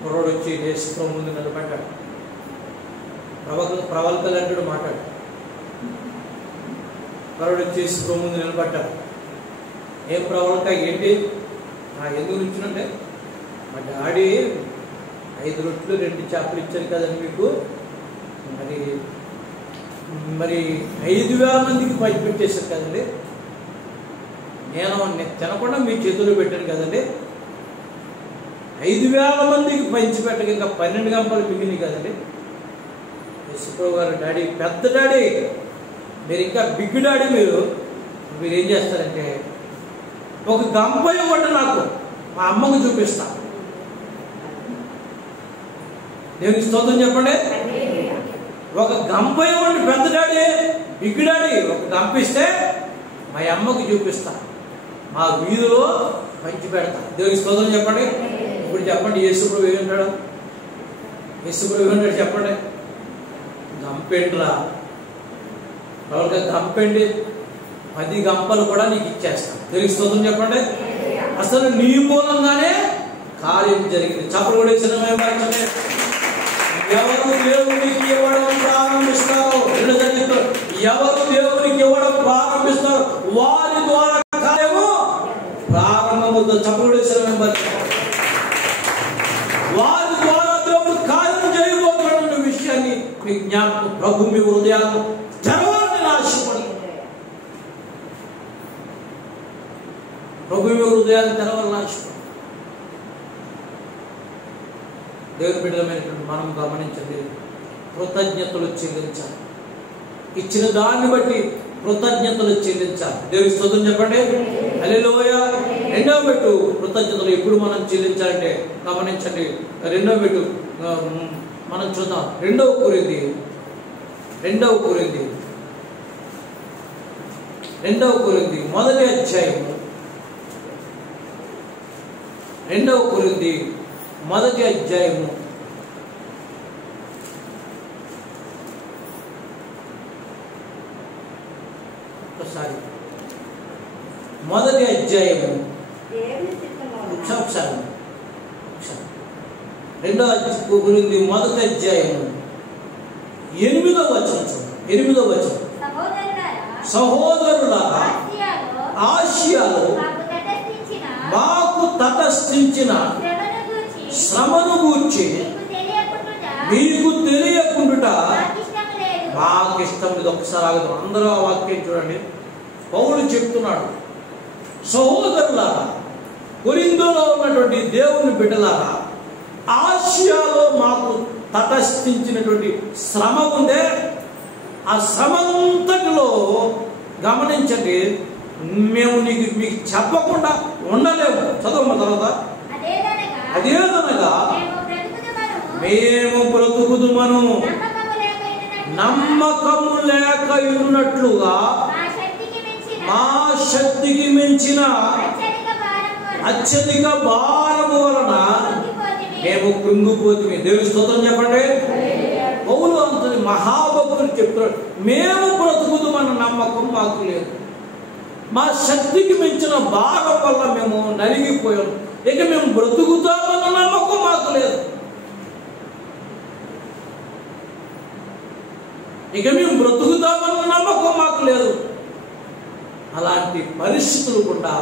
కుర్రోడు వచ్చి యేసు ముందు నిలబడ్డాడు. ప్రవల్కలు అంటాడు మాట్లాడు. కుర్రోడు వచ్చి యేసు ముందు నిలబడ్డాడు. ఏం ప్రవల్క ఏంటి? ఎందుకు ఇచ్చినంటే మా డాడీ 5 రొట్టెలు 2 చేపలు ఇచ్చారు కదండి మీకు, మరి 5,000 మందికి పంచి పెట్టేశారు కదండి, నేను తినకుండా మీ చేతుల్లో పెట్టాను కదండి, 5,000 మందికి పంచి పెట్టక ఇంకా 12 గంపలు మిగిలినాయి కదండి. యేసుప్రభు గారు డాడీ, పెద్ద డాడీ, మీరు ఇంకా బిగ్ డాడీ, మీరు ఏం చేస్తారంటే ఒక గంప ఇవ్వండి, నాకు మా అమ్మకు చూపిస్తా. దేవునికి స్తోత్రం చెప్పండి. ఒక గంప ఇవ్వండి పెద్ద డాడీ, బిగ్ డాడీ, ఒక గంప ఇస్తే మా అమ్మకు చూపిస్తా, మా వీధిలో పంచి పెడతా. దేవునికి స్తోత్రం చెప్పండి. ఇప్పుడు చెప్పండి, యేసుప్రభు ఏమంటాడు? యేసుప్రభు ఏమంటాడు చెప్పండి? గంపేంట్రా, ఎవరికైనా గంపండి, 10 గంపలు కూడా నీకు ఇచ్చేస్తాను. దేవునికి స్తోత్రం చెప్పండి. అసలు నీ మూలంగానే కార్యం జరిగింది. చప్పలు కూడా సినిమా. ఎవరు దేవునికి ఇవ్వడం ప్రారంభిస్తారు, ఎవరు దేవునికి ఇవ్వడం ప్రారంభిస్తారు వారి ద్వారా కార్యము ప్రారంభమవుతుంది. చప్పలు సినిమా. వారి ద్వారా దేవుడు కార్యం చేయబోతున్న విషయాన్ని మీ జ్ఞాపకం. ప్రభు మీ హృదయాలను తెరవాలని ఆశపడి, ప్రభు మీ హృదయాలను తెరవాలని ఆశపడి, దేవుని బిడ్డలమైనటువంటి మనం గమనించండి, కృతజ్ఞతలు చెల్లించాలి. ఇచ్చిన దాన్ని బట్టి కృతజ్ఞతలు చెల్లించాలి. దేవుని స్తోత్రం చెప్పండి. హల్లెలూయా. 2వ మెట్టు కృతజ్ఞతలు ఎప్పుడు మనం చెల్లించాలంటే గమనించండి. 2వ మెట్టు మనం చూద్దాం. 2వ కొరింథీ 1వ అధ్యాయము, 2వ కొరింథీ 1వ అధ్యాయము 1వ అధ్యాయము 2వ కొరింథీ 1వ అధ్యాయము 8వ వచనం. 8వ వచనం. సహోదరులారా, ఆసియాలో మాకు తటస్థించిన శ్రమను గూర్చి మీకు తెలియకుండా మాకు ఇష్టం లేదు. ఒకసారి ఆగదు, అందరూ ఆ వాక్యం చూడండి. పౌలు చెప్తున్నాడు, సహోదరులారా, కొరింథీలో ఉన్నటువంటి దేవుని బిడ్డలారా, ఆసియాలో మాకు తటస్థించినటువంటి శ్రమ ఉందే, ఆ శ్రమంతటిలో గమనించండి, మేము మీకు చెప్పకుండా ఉండలేము. చదవమ్మ తర్వాత. అదేదనగా మేము బ్రతుకుదుమను నమ్మకము లేక ఉన్నట్లుగా మా శక్తికి మించిన అత్యధిక భారము వలన మేము కృంగిపోతుంది. దేవుని స్తోత్రం చెప్పండి. పౌలు అంతని మహాభక్తులు చెప్తున్నాడు, మేము బ్రతుకుదుమన్న నమ్మకం మాకు లేదు. మా శక్తికి మించిన భారం వల్ల మేము నలిగిపోయాం. ఇక మేము బ్రతుకుతామన్న నమ్మకం మాకు లేదు. ఇక మేము బ్రతుకుతామన్న నమ్మకం మాకు లేదు. అలాంటి పరిస్థితులు కూడా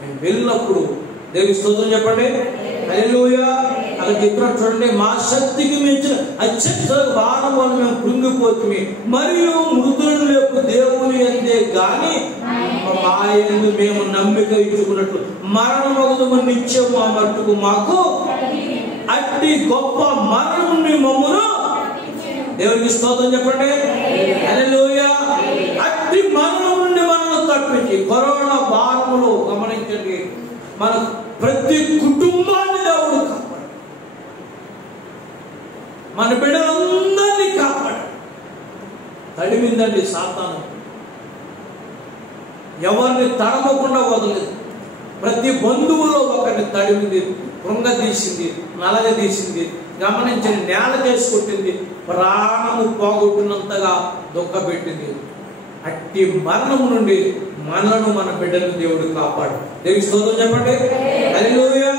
మేము వెళ్ళినప్పుడు దేవుని స్తోత్రం చెప్పండి. హల్లెలూయా. అలా చెప్పినట్టు చూడండి, మా శక్తికి మించిన అత్యంత భారం వల్ల మేము కృంగిపోతుంది. మరియు మృతులను లేపు దేవుని అందే గాని మా యందు మేము నమ్మిక ఇచ్చుకున్నట్లు మరణమగుదము నిత్యం మా మట్టుకు మాకు అట్టి గొప్ప మరణం నుండి మమ్మను దేవునికి స్తోత్రం చెప్పండి. హల్లెలూయా. అట్టి మరణం నుండి మనల్ని తప్పించి కరోనా భారములో గమనించండి, మన ప్రతి కుటుంబాన్ని దేవుడు కాపాడు, మన బిడ్డలందరినీ కాపాడు. తడిమిందండి సాతాను, ఎవరిని తడమకుండా వదలేదు. ప్రతి బంధువులో ఒకరిని తడిమింది, కృంగదీసింది, నలగదీసింది. గమనించండి, నేల చేసి కొట్టింది, ప్రాణము పోగొట్టినంతగా దుఃఖపెట్టింది. అట్టి మరణము నుండి మనను మన బిడ్డలను దేవుడు కాపాడు. దేవుని స్తోత్రం చెప్పండి. హల్లెలూయా,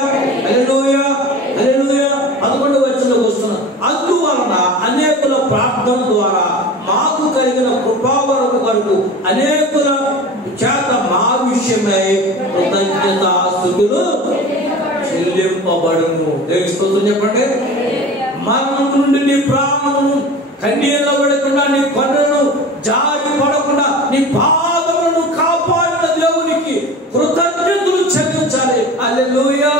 హల్లెలూయా, హల్లెలూయా. 11వ వచనంలోకి వస్తున్నాం. అందువలన అనేకుల ప్రార్థన ద్వారా మాకు కలిగిన కృపావరము కొరకు అనేకుల చేత మా విషయమై కృతజ్ఞతాస్తుతులు చెల్లింపబడును. దేవుని స్తోత్రం చెప్పండి. మరణం నుండి నీ ప్రాణమును కన్నీళ్ళ పడకుండా, నీ కన్నులను జారి పడకుండా, నీ పాదములను కాపాడిన దేవునికి కృతజ్ఞతలు చెల్లించాలి. హల్లెలూయా.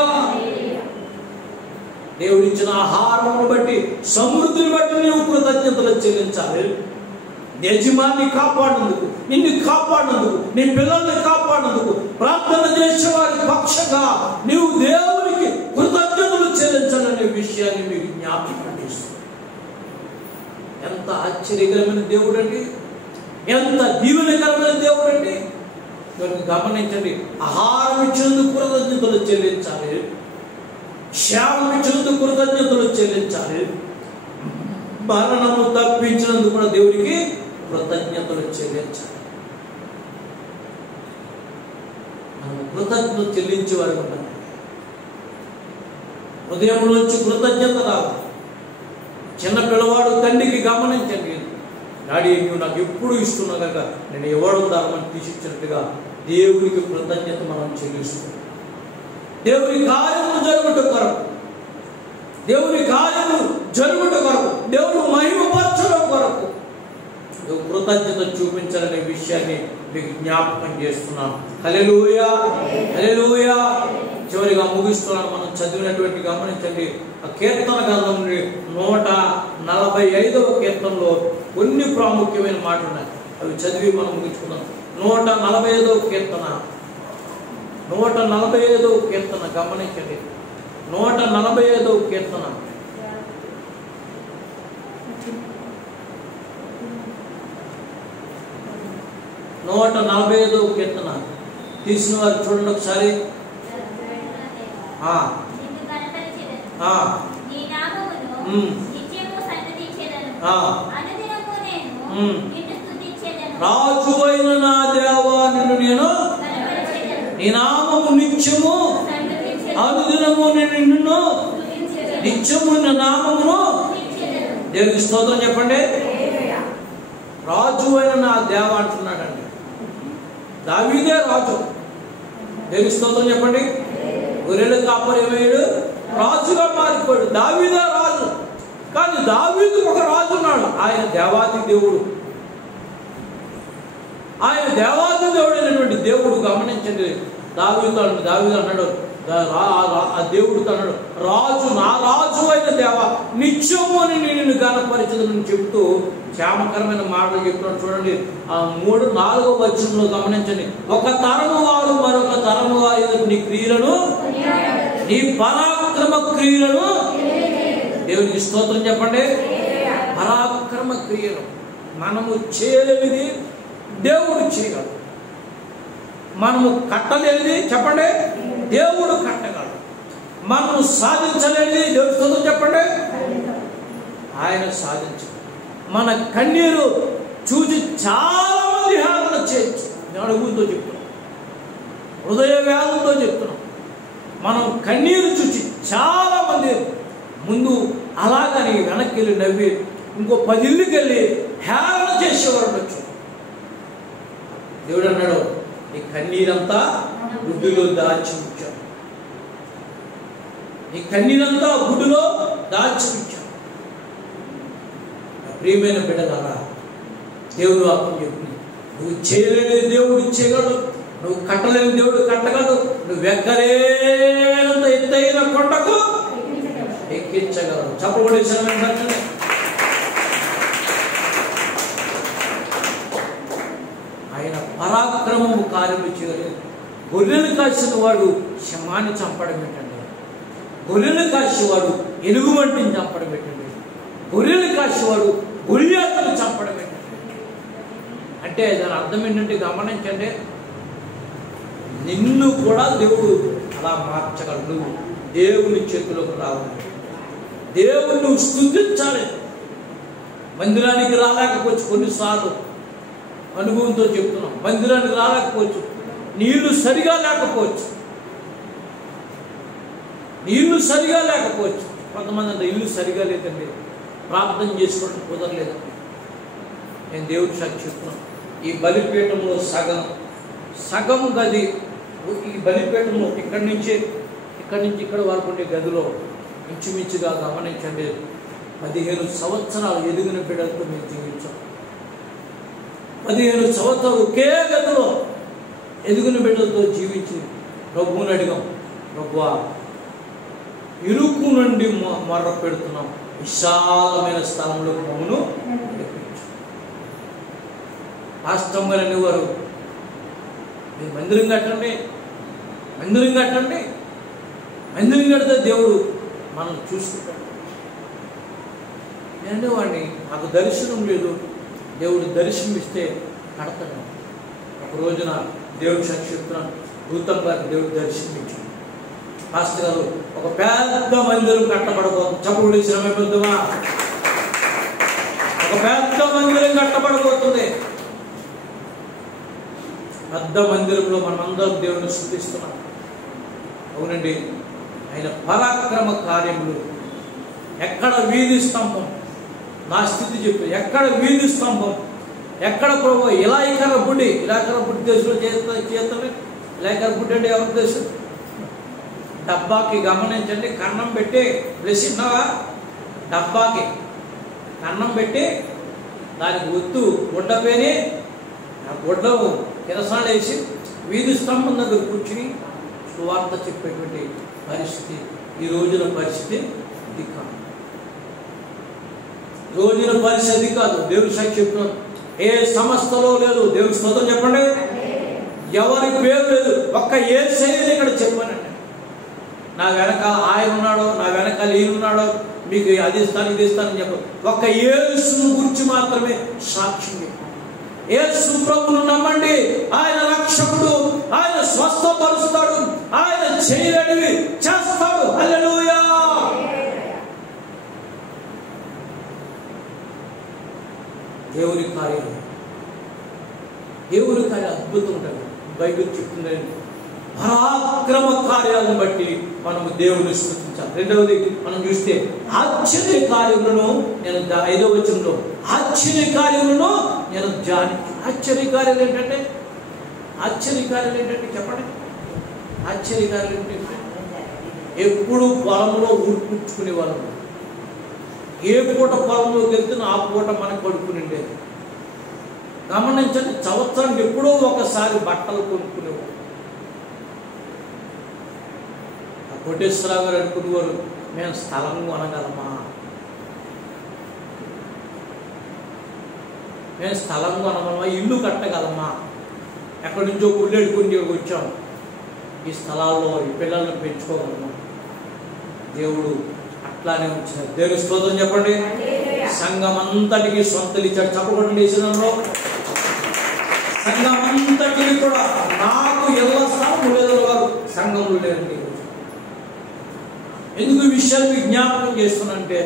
దేవుడిచ్చిన ఆహారమును బట్టి, సమృద్ధిని బట్టి నీవు కృతజ్ఞతలు చెల్లించాలి. యజమాన్ని కాపాడినందుకు, నిన్ను కాపాడినందుకు, నీ పిల్లల్ని కాపాడినందుకు, ప్రార్థన చేసే వారి పక్షంగా నీవు దేవునికి కృతజ్ఞతలు చెల్లించాలనే విషయాన్ని మీకు జ్ఞాపకం చేస్తుంది. ఎంత ఆశ్చర్యకరమైన దేవుడు అండి, ఎంత దీవెనకరమైన దేవుడు అండి. గమనించండి, ఆహారం ఇచ్చినందుకు కృతజ్ఞతలు చెల్లించాలి, క్షేమం ఇచ్చినందుకు కృతజ్ఞతలు చెల్లించాలి, మరణము తప్పించినందుకు కూడా దేవుడికి కృతజ్ఞతలు చెల్లించాలి. మనం కృతజ్ఞతలు చెల్లించే వారు ఉంటారు. హృదయంలోంచి కృతజ్ఞత రావాలి. చిన్న పిల్లవాడు తండ్రికి గమనించండి, డాడీ నువ్వు నాకు ఎప్పుడు ఇస్తున్నావు కనుక నేను ఇవ్వడం ధర్మని తీసిచ్చినట్టుగా దేవుడికి కృతజ్ఞత మనం చెల్లిస్తున్నాం. దేవుని కార్యము జరుగుట కొరకు, దేవుని కార్యము జరుగుట కొరకు, దేవుడు మహిమపరచడం కొరకు కృతజ్ఞత చూపించాలనే విషయాన్ని మీకు జ్ఞాపకం చేస్తున్నాను. హల్లెలూయా, హల్లెలూయా. చివరిగా ముగిస్తున్నాను. మనం చదివినటువంటి గమనించండి, ఆ కీర్తన గ్రంథం 145వ కీర్తనలో కొన్ని ప్రాముఖ్యమైన మాటలు ఉన్నాయి. అవి చదివి మనం ముగించుకుందాం. 145వ కీర్తన, 145వ కీర్తన గమనించండి. 145వ కీర్తన, నూట 45వ కీర్తన తీసిన వారు చూడండి ఒకసారి. రాజువైన నా దేవా నిన్ను నేను, నీ నామము నిత్యము అనుదినము నేను నిన్ను నిత్యము నా నామమును. దేవునికి స్తోత్రం చెప్పండి. రాజువైన నా దేవ అంటున్నాడండి. దావీదే రాజు. దేవునికి స్తోత్రం చెప్పండి. గొర్రెలు కాపరి ఏమయ్యాడు? రాజుగా మారిపోయాడు. దావీదే రాజు. కానీ దావీదు ఒక రాజు ఉన్నాడు, ఆయన దేవాది దేవుడు. ఆయన దేవాది దేవుడు అయినటువంటి దేవుడు. గమనించండి, దావీదు అన్నాడు, ఆ దేవుడు తనడు, రాజు నా రాజు అయిన దేవ నిత్యము అని నేను గణపరిచదని చెప్తూ క్షేమకరమైన మాటలు చెప్తున్నాడు. చూడండి ఆ 3-4వ వచనంలో గమనించండి. ఒక తరము వారు మరొక తరము వారి నీ క్రియలను, నీ పరాక్రమ క్రియలను, దేవునికి స్తోత్రం చెప్పండి. పరాక్రమ క్రియలు మనము చేయలేనిది దేవుడు చేయగలడు. మనము కట్టలేనిది చెప్పండి దేవుడు కట్టగలడు. మనము సాధించలేనిది దేవుడి స్తోత్రం చెప్పండి ఆయన సాధించు. మన కన్నీరు చూసి చాలా మంది హేళన చేయొచ్చు. నేను అడుగుతో చెప్తున్నాం, హృదయ వ్యాధులతో చెప్తున్నాం. మనం కన్నీరు చూసి చాలా మంది ముందు అలాగని వెనక్కి వెళ్ళి నవ్వి ఇంకో 10 ఇళ్ళకి వెళ్ళి హేళన చేసేవారు ఉండొచ్చు. దేవుడు అన్నాడు, నీ కన్నీరంతా గుడ్డులో దాచి ఉంచాను, నీ కన్నీరంతా గుడ్డులో దాచి ఉంచాను. ప్రియమైన బిడ్డలారా, దేవుడు వాక్యం చెప్పింది, నువ్వు చేయలేని దేవుడు చేయగలడు, నువ్వు కట్టలేని దేవుడు కట్టగలడు, నువ్వు ఎక్కలేనంత ఎత్తైన కొండకు ఎక్కించగలడు. చెప్పబడి ఆయన పరాక్రమము కార్యము చేయలేదు. గొర్రెలు కాసిన వాడు సింహాన్ని చంపడం పెట్టండి, గొర్రెలు కాసేవాడు ఎలుగుబంటిని చంపడం పెట్టండి, గొర్రెలు కాసేవాడు గొల్యాతును చంపడం పెట్టండి. అంటే దాని అర్థం ఏంటంటే గమనించండి, నిన్ను కూడా దేవుడు అలా మార్చగలడు. నువ్వు దేవుని చేతిలోకి రావాలి, దేవుని నువ్వు స్తుతించాలి. మందిరానికి రాలేకపోవచ్చు, కొన్నిసార్లు అనుభవంతో చెప్తున్నాం, మందిరానికి రాలేకపోవచ్చు, నీళ్లు సరిగా లేకపోవచ్చు, నీళ్లు సరిగా లేకపోవచ్చు. కొంతమంది అంటే ఇల్లు సరిగా లేదండి, ప్రార్థన చేసుకోవడం కుదరలేదు. నేను దేవుడి సాక్షి చెప్తున్నాను, ఈ బలిపీఠంలో సగం గది, ఈ బలిపీఠంలో ఇక్కడి నుంచి ఇక్కడ వరకు ఉండే గదిలో ఇంచుమించుగా గమనించండి 15 సంవత్సరాలు ఎదిగిన బిడ్డలతో మేము జీవించాం. 15 సంవత్సరాలు ఒకే గదిలో ఎదిగిన బిడ్డలతో జీవించి ప్రభువుని అడిగాం, ప్రభువా ఇరుకు నుండి మొర్ర పెడుతున్నాం, విశాలమైన స్థలంలో మమ్మను నడిపించు. రాష్ట్రం గారు అనేవారు, మీరు మందిరం కట్టండి, మందిరం కడితే దేవుడు మనం చూసుకుంటాడు. నేను వాడిని, నాకు దర్శనం లేదు, దేవుడు దర్శనం ఇస్తే కడతాడు. ఒక రోజున దేవుడు సాక్షిస్తున్నాను, భూతం గారికి దేవుడు దర్శనం ఇచ్చాడు. పాస్టర్ గారు ఒక పెద్ద మందిరం కట్టబడబోతుంది, చప్పుడు శ్రమ పెద్దమా, ఒక పెద్ద మందిరం కట్టబడబోతుంది. పెద్ద మందిరంలో మనమందరం దేవుని స్తుతిస్తున్నాం. అవునండి, ఆయన పరాక్రమ కార్యములు. ఎక్కడ వీధి స్తంభం, నా స్థితి చెప్పి, ఎక్కడ వీధి స్తంభం, ఎక్కడ ప్రభు ఇలాకర బుడ్డి దేశంలో చేతనే ఇలాకర బుడ్డి అంటే ఎవరి దేశం? డబ్బాకి గమనించండి, కన్నం పెట్టి ప్లస్ ఇన్నావా, డబ్బాకి కన్నం పెట్టి దానికి ఒత్తు గుడ్డ పేని ఆ గుడ్డ కిరసాలు వేసి వీధి స్తంభం దగ్గర కూర్చుని సువార్త చెప్పేటువంటి పరిస్థితి ఈ రోజున పరిస్థితి ఇది కాదు. రోజున పరిస్థితి కాదు. దేవుడి సాక్షి చెప్తున్నాను, ఏ సంస్థలో లేదు. దేవుడి స్తోత్రం చెప్పండి. ఎవరి పేరు లేదు, ఒక్క యేసయ్యని ఇక్కడ చెప్పానండి. నా వెనకాల ఆయన ఉన్నాడో, నా వెనకాల ఈయనున్నాడో, మీకు అది ఇస్తాను ఇది ఇస్తానని చెప్పారు. ఒక్క యేసును గురించి మాత్రమే సాక్ష్యం చెప్పాను. యేసు ప్రభువును నమ్మండి, ఆయన రక్షకుడు, ఆయన స్వస్థపరుస్తాడు, ఆయన చేయలేనివి చేస్తాడు. హల్లెలూయా. దేవుని కార్యాలు అద్భుతం ఉంటాయి. బైబిల్ చెప్తుందండి, పరాక్రమ కార్యాలను బట్టి మనము దేవుని స్తుతించాలి. రెండవది మనం చూస్తే ఆశ్చర్య కార్యములను, నేను 5వ వచనంలో ఆశ్చర్య కార్యములను నేను ఆశ్చర్య కార్యాలు ఏంటంటే చెప్పండి. ఆశ్చర్య కార్యాలు ఏంటంటే ఎప్పుడు పొలంలో ఊరుకుంచుకునే వాళ్ళము. ఏ పూట పొలంలోకి వెళ్తున్నా ఆ పూట మనకు పడుకుని ఉండేది. గమనించండి, సంవత్సరానికి ఎప్పుడో ఒకసారి బట్టలు కొనుక్కునేవాడు. కోటేశ్వరరావు గారు అనుకునేవారు, మేము స్థలం కొనగలమా, మేము స్థలం కొనగలమా, ఇల్లు కట్టగలమా, ఎక్కడి నుంచో గుళ్ళెడుకుని వచ్చాం, ఈ స్థలాల్లో ఈ పిల్లలను పెంచుకోగలమా. దేవుడు అట్లానే ఉంచారు. దేవుని స్తోత్రం చెప్పండి. సంఘం అంతటికి సొంతలు ఇచ్చాడు. చెప్పకుండా దేశంలో సంఘం అంతటికి కూడా నాకు ఇళ్ళ స్థలం లేదు వారు సంఘంలో లేరండి. ఎందుకు ఈ విషయాలు విజ్ఞాపనం చేస్తున్నానంటే,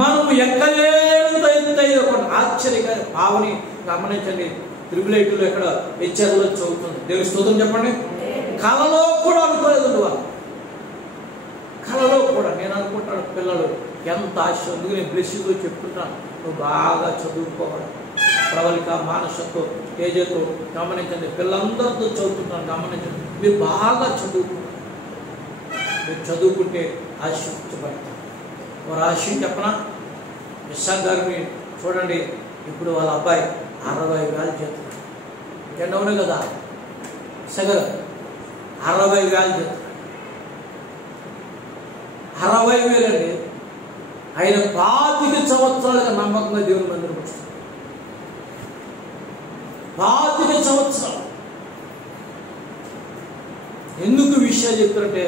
మనం ఎక్కలేంత ఎత్తైన ఒక ఆశ్చర్యకారి పావని గమనించండి. త్రిబులైట్లో ఎక్కడ హెచ్ఆర్లో చదువుతుంది. దేవుని స్తోత్రం చెప్పండి. కళలో కూడా అనుకోలేదు వారు, కళలో కూడా. నేను అనుకుంటాను పిల్లలు ఎంత ఆశ, అందుకు నేను బ్లెస్సింగ్తో చెప్తుంటాను, నువ్వు బాగా చదువుకోవాలి, ప్రవళిక మానసతో తేజతో గమనించండి, పిల్లలందరితో చదువుతుంటాను గమనించండి, మీరు బాగా చదువుకుంటారు, మీరు చదువుకుంటే ఆశించబడతారు. వారు ఆశయం చెప్పనా, విశాఖ గారిని చూడండి, ఇప్పుడు వాళ్ళ అబ్బాయి 60,000 జీతం. అవును కదా విశాఖ గారు, 60,000 జీతం, 60,000 అండి. ఆయన 25 సంవత్సరాలుగా నమ్మకంగా దేవుని మందిరం వస్తుంది. 25 సంవత్సరాలు. ఎందుకు విషయాలు చెప్తారంటే,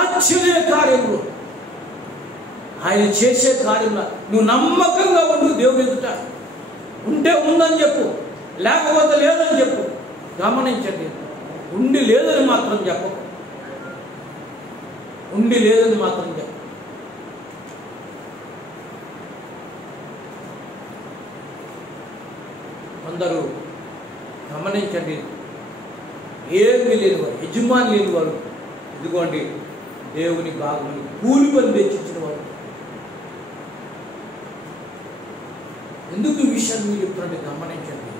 ఆశ్చర్య కార్యంలో ఆయన చేసే కార్యంలో నువ్వు నమ్మకంగా ఉండు. దేవుని ఎదుట ఉంటే ఉందని చెప్పు, లేకపోతే లేదని చెప్పు. గమనించండి, ఉండి లేదని మాత్రం చెప్పు, ఉండి లేదని మాత్రం చెప్పు. అందరూ గమనించండి, ఏమీ లేనివారు, యజమాని లేనివారు, ఇదిగోండి దేవుని భాగమని కూలి పని తెచ్చించిన వారు. ఎందుకు ఈ విషయాన్ని మీరు చెప్తున్నారంటే, గమనించండి,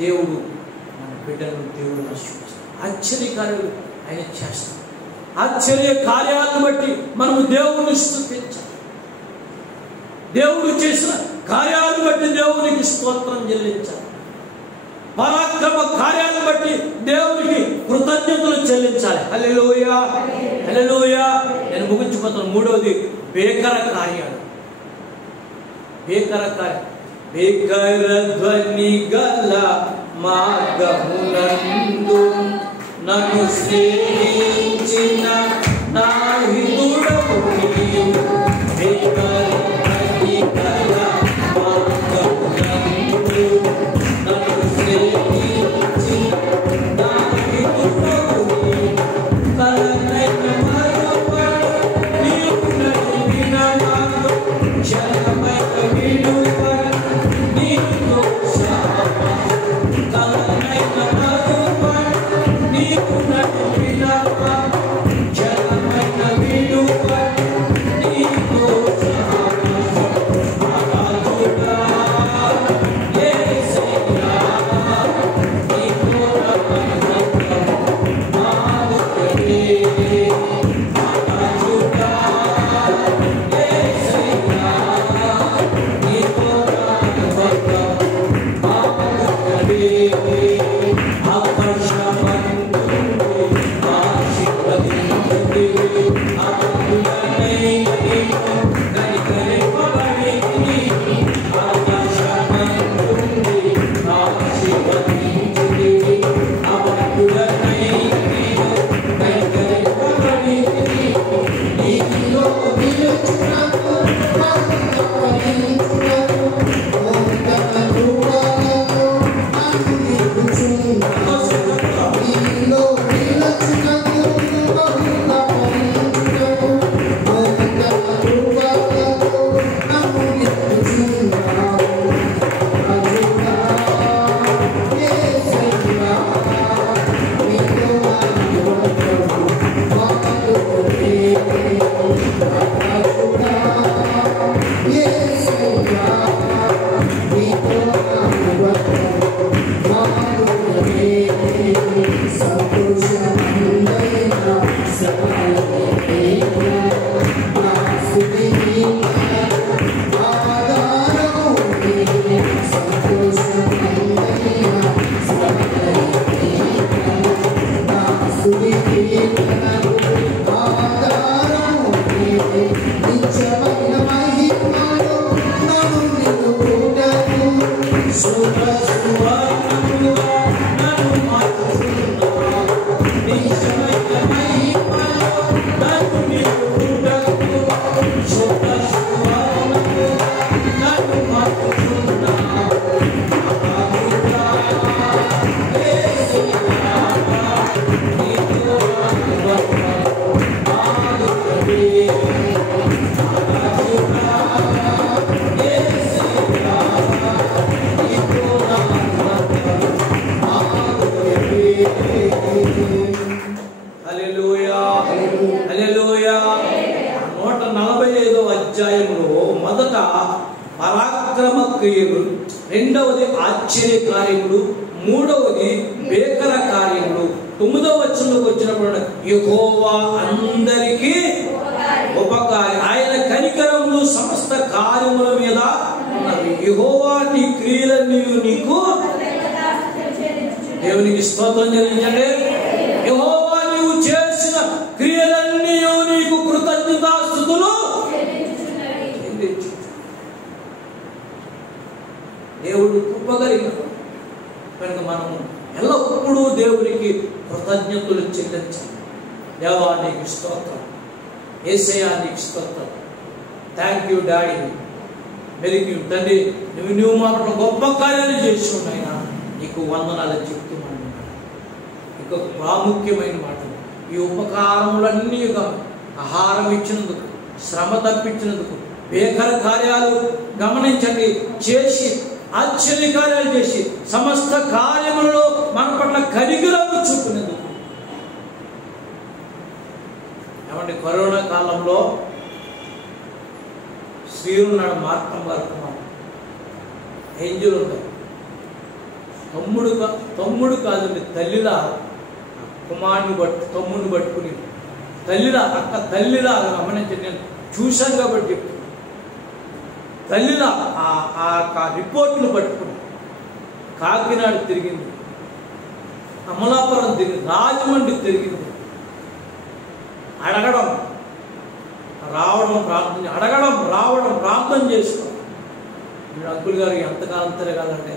దేవుడు మన బిడ్డలను దేవుడు ఆశీర్వదిస్తాడు. ఆశ్చర్యకార్యాలు ఆయన చేస్తాడు. ఆశ్చర్య కార్యాలను బట్టి మనము దేవుని స్తుతించాలి. దేవుడు చేసిన కార్యాలను బట్టి దేవునికి స్తోత్రం చెల్లించాలి. పరాక్రమ కార్యాలను బట్టి దేవునికి కృతజ్ఞతలు చెల్లించాలి. హల్లెలూయా, హల్లెలూయా. నేను ముగించిపోతాను. మూడవది భీకర కార్యాలు. భీకర కార్యం. భీకర ధ్వని గల మార్గమునందు నన్ను స్నేహించిన నా హితుడవు నీవు. భీకర ధ్వని గల మార్గమునందు నన్ను స్నేహించిన నా హితుడవు నీవు. కలనైన మరువడు నీవు నడిపిన మార్గం, క్షణమైన విడువడు నీకు శాపం. కలనైన మరువడు నీవు నడిపిన మార్గం, క్రియలు, రెండవది ఆశ్చర్య కార్యములు, మూడవది భీకర కార్యములు. 9వ వచనంలోకి వచ్చినప్పుడు యెహోవా అందరికీ ఉపకారి, ఆయన కనికరములు సమస్త కార్యముల మీద ఉన్నవి. యెహోవా నీ క్రియలన్నీ నీకు, దేవునికి స్తోత్రం చెల్లించండి. యెహోవా నీవు చేసిన క్రియలన్నీ నీకు కృతజ్ఞతాస్తుతులు చెల్లించు. దేవుడు కృపగలిగిన కనుక మనము ఎల్లప్పుడూ దేవునికి కృతజ్ఞతలు చెల్లించాలి. దేవా నీకు స్తోత్రం, యేసయ్యా నీకు స్తోత్రం, థ్యాంక్ యూ డాడీ, వెరీ తండ్రి, నువ్వు మా పట్ల గొప్ప కార్యాలు చేసి ఉన్నాయినా నీకు వందనాలు చెప్తున్నాను. ఇక ప్రాముఖ్యమైన మాటలు, ఈ ఉపకారములన్నీ ఆహారం ఇచ్చినందుకు, శ్రమ తప్పించినందుకు, భీకర కార్యాలు గమనించండి చేసి, ఆశ్చర్య కార్యాలు చేసి, సమస్త కార్యములలో మన పట్ల కనికరము చూపినందుకు. ఏమంటే కరోనా కాలంలో శ్రీరున్నాడు మార్తం వరకు ఏంజలు ఉంటాయి. తమ్ముడు కాదండి, తల్లిలా తమ్ముడిని పట్టుకుని తల్లిలా, అక్క తల్లిలా గమనించండి. నేను చూశాను కాబట్టి చెప్తాను. తల్లిలా ఆ రిపోర్ట్లు పట్టుకుని కాకినాడ తిరిగింది, అమలాపురం తిరిగింది, రాజమండ్రి తిరిగింది. అడగడం రావడం ప్రార్థన, అడగడం రావడం ప్రార్థన చేసుకో. మీరు అంకుల్ గారు ఎంతకాలం తిరగాలంటే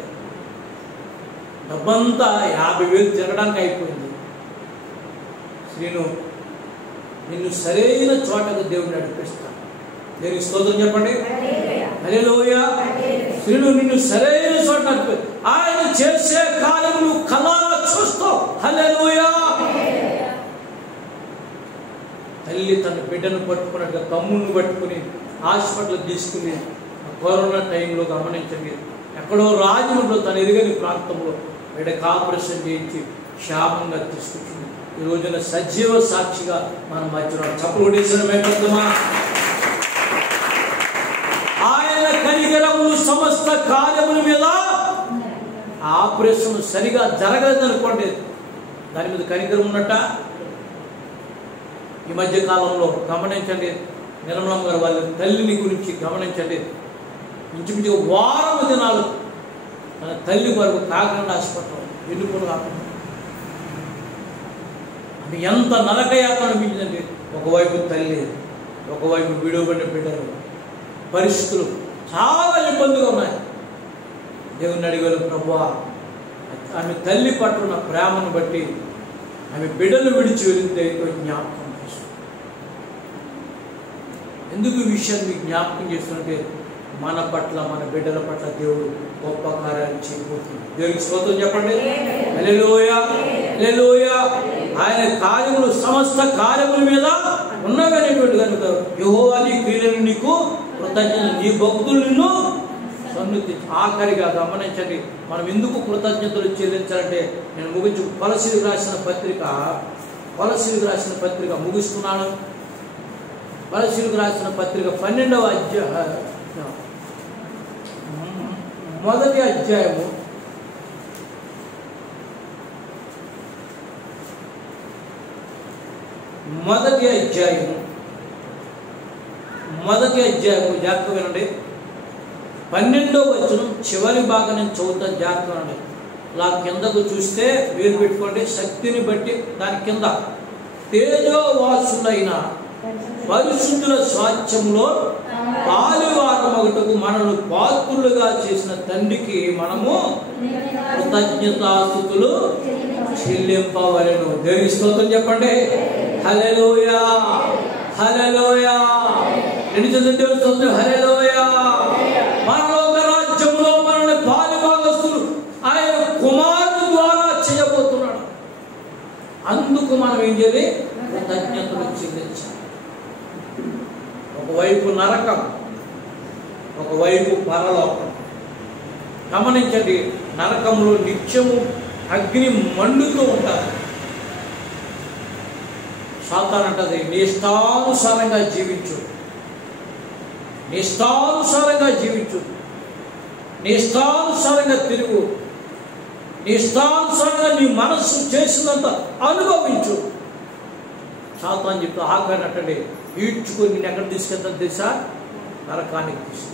డబ్బంతా 50,000 తిరగడానికి అయిపోయింది. శ్రీను నిన్ను సరైన చోటకు దేవుడు నడిపిస్తాను. దేవుని స్తోత్రం చెప్పండి. హల్లెలూయా. శ్రీను నిన్ను సరైన చోట నడిపి ఆయన చేసే కార్యములు కళ్ళారా చూస్తావు. హల్లెలూయా. తల్లి తన బిడ్డను పట్టుకున్నట్టుగా తమ్ముడిని పట్టుకుని హాస్పిటల్ తీసుకుని కరోనా టైంలో గమనించండి, ఎక్కడో రాజమండ్రిలో తన ఎరుగని ప్రాంతంలో బిడ్డకు ఆపరేషన్ చేయించి క్షేమంగా తీసుకొచ్చింది. ఈ రోజున సజీవ సాక్షిగా మనం మధ్యలో చప్పులు కొట్టేసిన ఆయన కనికరములు సమస్త కార్యముల మీద. ఆపరేషన్ సరిగా జరగలేదనుకోండి, దాని మీద కనికరం ఉన్నట్ట. ఈ మధ్య కాలంలో గమనించండి, నిర్మలమ్మ గారు వాళ్ళ తల్లిని గురించి గమనించండి. ఇంచుమించుగా వారం దినాలు తన తల్లి వరకు కాకినాడ హాస్పిటల్ వెళ్ళిపోవడం కాకుండా అది ఎంత నరకయాత్ర అనిపించిందండి. ఒకవైపు తల్లి, ఒకవైపు విడువబడిన బిడ్డలు, పరిస్థితులు చాలా ఇబ్బందిగా ఉన్నాయి. దేవుని అడిగారు, ప్రభువా ఆమె తల్లి పట్ల ఉన్న ప్రేమను బట్టి ఆమె బిడ్డలు విడిచి వెళ్ళింది జ్ఞాపకం చేస్తుంది. ఎందుకు ఈ విషయాన్ని మీకు జ్ఞాపకం చేస్తుంటే మన పట్ల, మన బిడ్డల పట్ల దేవుడు గొప్ప కార్యాలు చేయబోతుంది. దేవునికి స్తోత్రం చెప్పండి. హల్లెలూయా, హల్లెలూయా. ఆయన కార్యములు సమస్త కార్యముల మీద ఉన్నవనేటువంటి కనుక యెహోవా నీ క్రియలను నీకు కృతజ్ఞతలు, నీ భక్తులు నిన్ను సన్నుతి. ఆఖరిగా గమనించండి, మనం ఎందుకు కృతజ్ఞతలు చెల్లించాలంటే, నేను ముగించు కొలసీలకు రాసిన పత్రిక ముగిస్తున్నాను. కొలసీలకు రాసిన పత్రిక 12వ అధ్యాయం, మొదటి అధ్యాయము 12వ వినండి. 12వ వచనం చివరి భాగం నుంచి చదువుతాను, జాగ్రత్త వినండి. ఇలా కిందకు చూస్తే వేరు పెట్టుకోండి. శక్తిని బట్టి దాని కింద తేజోవాసులైన పరిశుద్ధుల స్వాస్థ్యములో పాలువారమగుటకు మనను పాత్రులుగా చేసిన తండ్రికి మనము కృతజ్ఞతాస్తుతులు చెల్లింపవలెను. దేవుని స్తోత్రం చెప్పండి. హల్లెలూయా, హల్లెలూయా. దేవుని స్తోత్రం. హల్లెలూయా. పరలోక రాజ్యంలో మనల్ని పాలుభాగస్తులు ఆయన కుమారుడు ద్వారా చేయబోతున్నాడు. అందుకు మనం ఏం చేయాలి? కృతజ్ఞతలు చెల్లించాలి. ఒకవైపు నరకం, ఒకవైపు పరలోకం. గమనించండి, నరకంలో నిత్యము అగ్ని మండుతూ ఉంటారు. సాతాను అంటది, నీ ఇష్టానుసారంగా జీవించు, నీ ఇష్టానుసారంగా జీవించు, నీ ఇష్టానుసారంగా తిరుగు, నీ ఇష్టానుసారంగా నీ మనస్సు చేసినంత అనుభవించు. సాతాను చెప్తూ ఆగనట్టండి ఈడ్చుకొని నేను ఎక్కడ తీసుకెళ్తాను తెలుసా? నరకానికి తీసుకు.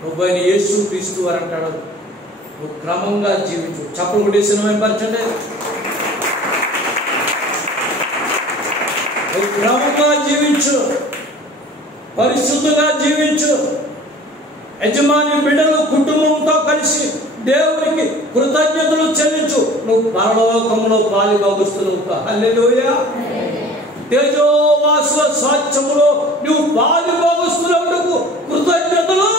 ప్రభువైన యేసు క్రీస్తు వారు అంటాడు, నువ్వు క్రమంగా జీవించు. చప్పలు కొట్టేసిన పరచండి. నువ్వు క్రమంగా జీవించు, పరిశుద్ధంగా జీవించు. యజమాని బిడ్డలు కుటుంబంతో కలిసి దేవునికి కృతజ్ఞతలు చెల్లించు. నువ్వు పరలోకములో పాలిభాగస్తులు. హల్లెలూయా. తేజోవాసుల సాక్ష్యములో నువ్వు పాలిభాగస్తులకు కృతజ్ఞతలు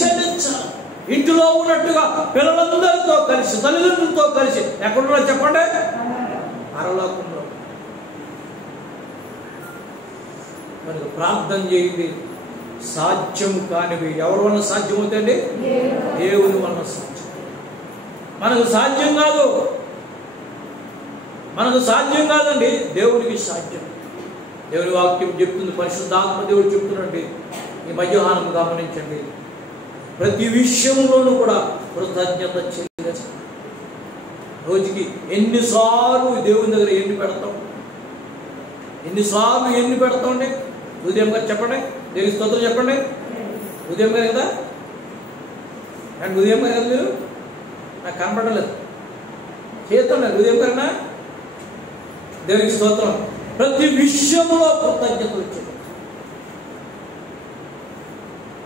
చెల్లించాలి. ఇంటిలో ఉన్నట్టుగా పిల్లలందరితో కలిసి, తల్లిదండ్రులతో కలిసి ఎక్కడున్నా చెప్పండి? పరలోకంలో. మనకు ప్రార్థన చేయండి. సాధ్యం కానివి ఎవరి వల్ల సాధ్యం అవుతాయండి? దేవుని వల్ల సాధ్యం. మనకు సాధ్యం కాదు, మనకు సాధ్యం కాదండి, దేవునికి సాధ్యం. దేవుని వాక్యం చెప్తుంది, పరిశుద్ధాత్మ దేవుడు చెప్తున్నాడు. ఈ మధ్యాహ్నం గమనించండి, ప్రతి విషయంలోనూ కూడా కృతజ్ఞత చెల్లించాలి. రోజుకి ఎన్నిసార్లు దేవుని దగ్గర ఎన్ని పెడతాం? ఎన్నిసార్లు ఎన్ని పెడతామండి? ఉదయం గారు చెప్పండి, దేవుని స్తోత్రం చెప్పండి. ఉదయం గారు కదా, అండ్ ఉదయం గారు కదా, మీరు నాకు కనపడలేదు, చేతండి. ఉదయం గారినా దేవునికి స్తోత్రం. ప్రతి విషయంలో కృతజ్ఞతలు వచ్చాయి.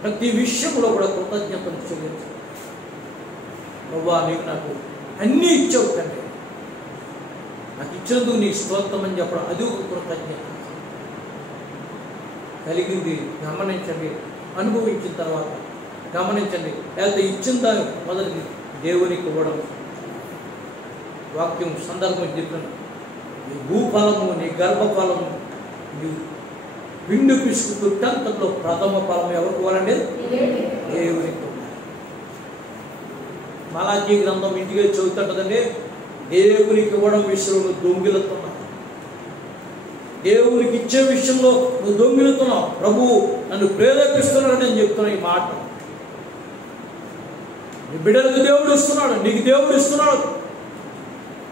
ప్రతి విషయంలో కూడా కృతజ్ఞతలు చెల్లించాలి. నువ్వా నీకు నాకు అన్నీ ఇచ్చావు తండ్రి, నాకు ఇచ్చినందుకు నీ స్తోత్రం అని చెప్పడం, అది ఒక కృతజ్ఞత. కలిగింది గమనించండి, అనుభవించిన తర్వాత గమనించండి. లేకపోతే ఇచ్చిన దాన్ని మొదటి దేవునికి ఇవ్వడం. వాక్యం సందర్భం చెప్తున్నాను, నీ భూఫలము, నీ గర్భఫలము, నీ విండు పిసుకు తంతలో ప్రథమ ఫలం ఎవరికి ఇవ్వాలండి? దేవునికి. మలాకీ గ్రంథం ఇంటికి చదువుతుంటదండి, దేవునికి ఇవ్వడం విషయంలో దొంగిలుతున్నావు. దేవునికి ఇచ్చే విషయంలో నువ్వు దొంగిలుతున్నావు. ప్రభువు నన్ను ప్రేరేపిస్తున్నాడు అని చెప్తున్నా ఈ మాట. నీ బిడ్డలకు దేవుడు ఇస్తున్నాడు, నీకు దేవుడు ఇస్తున్నాడు.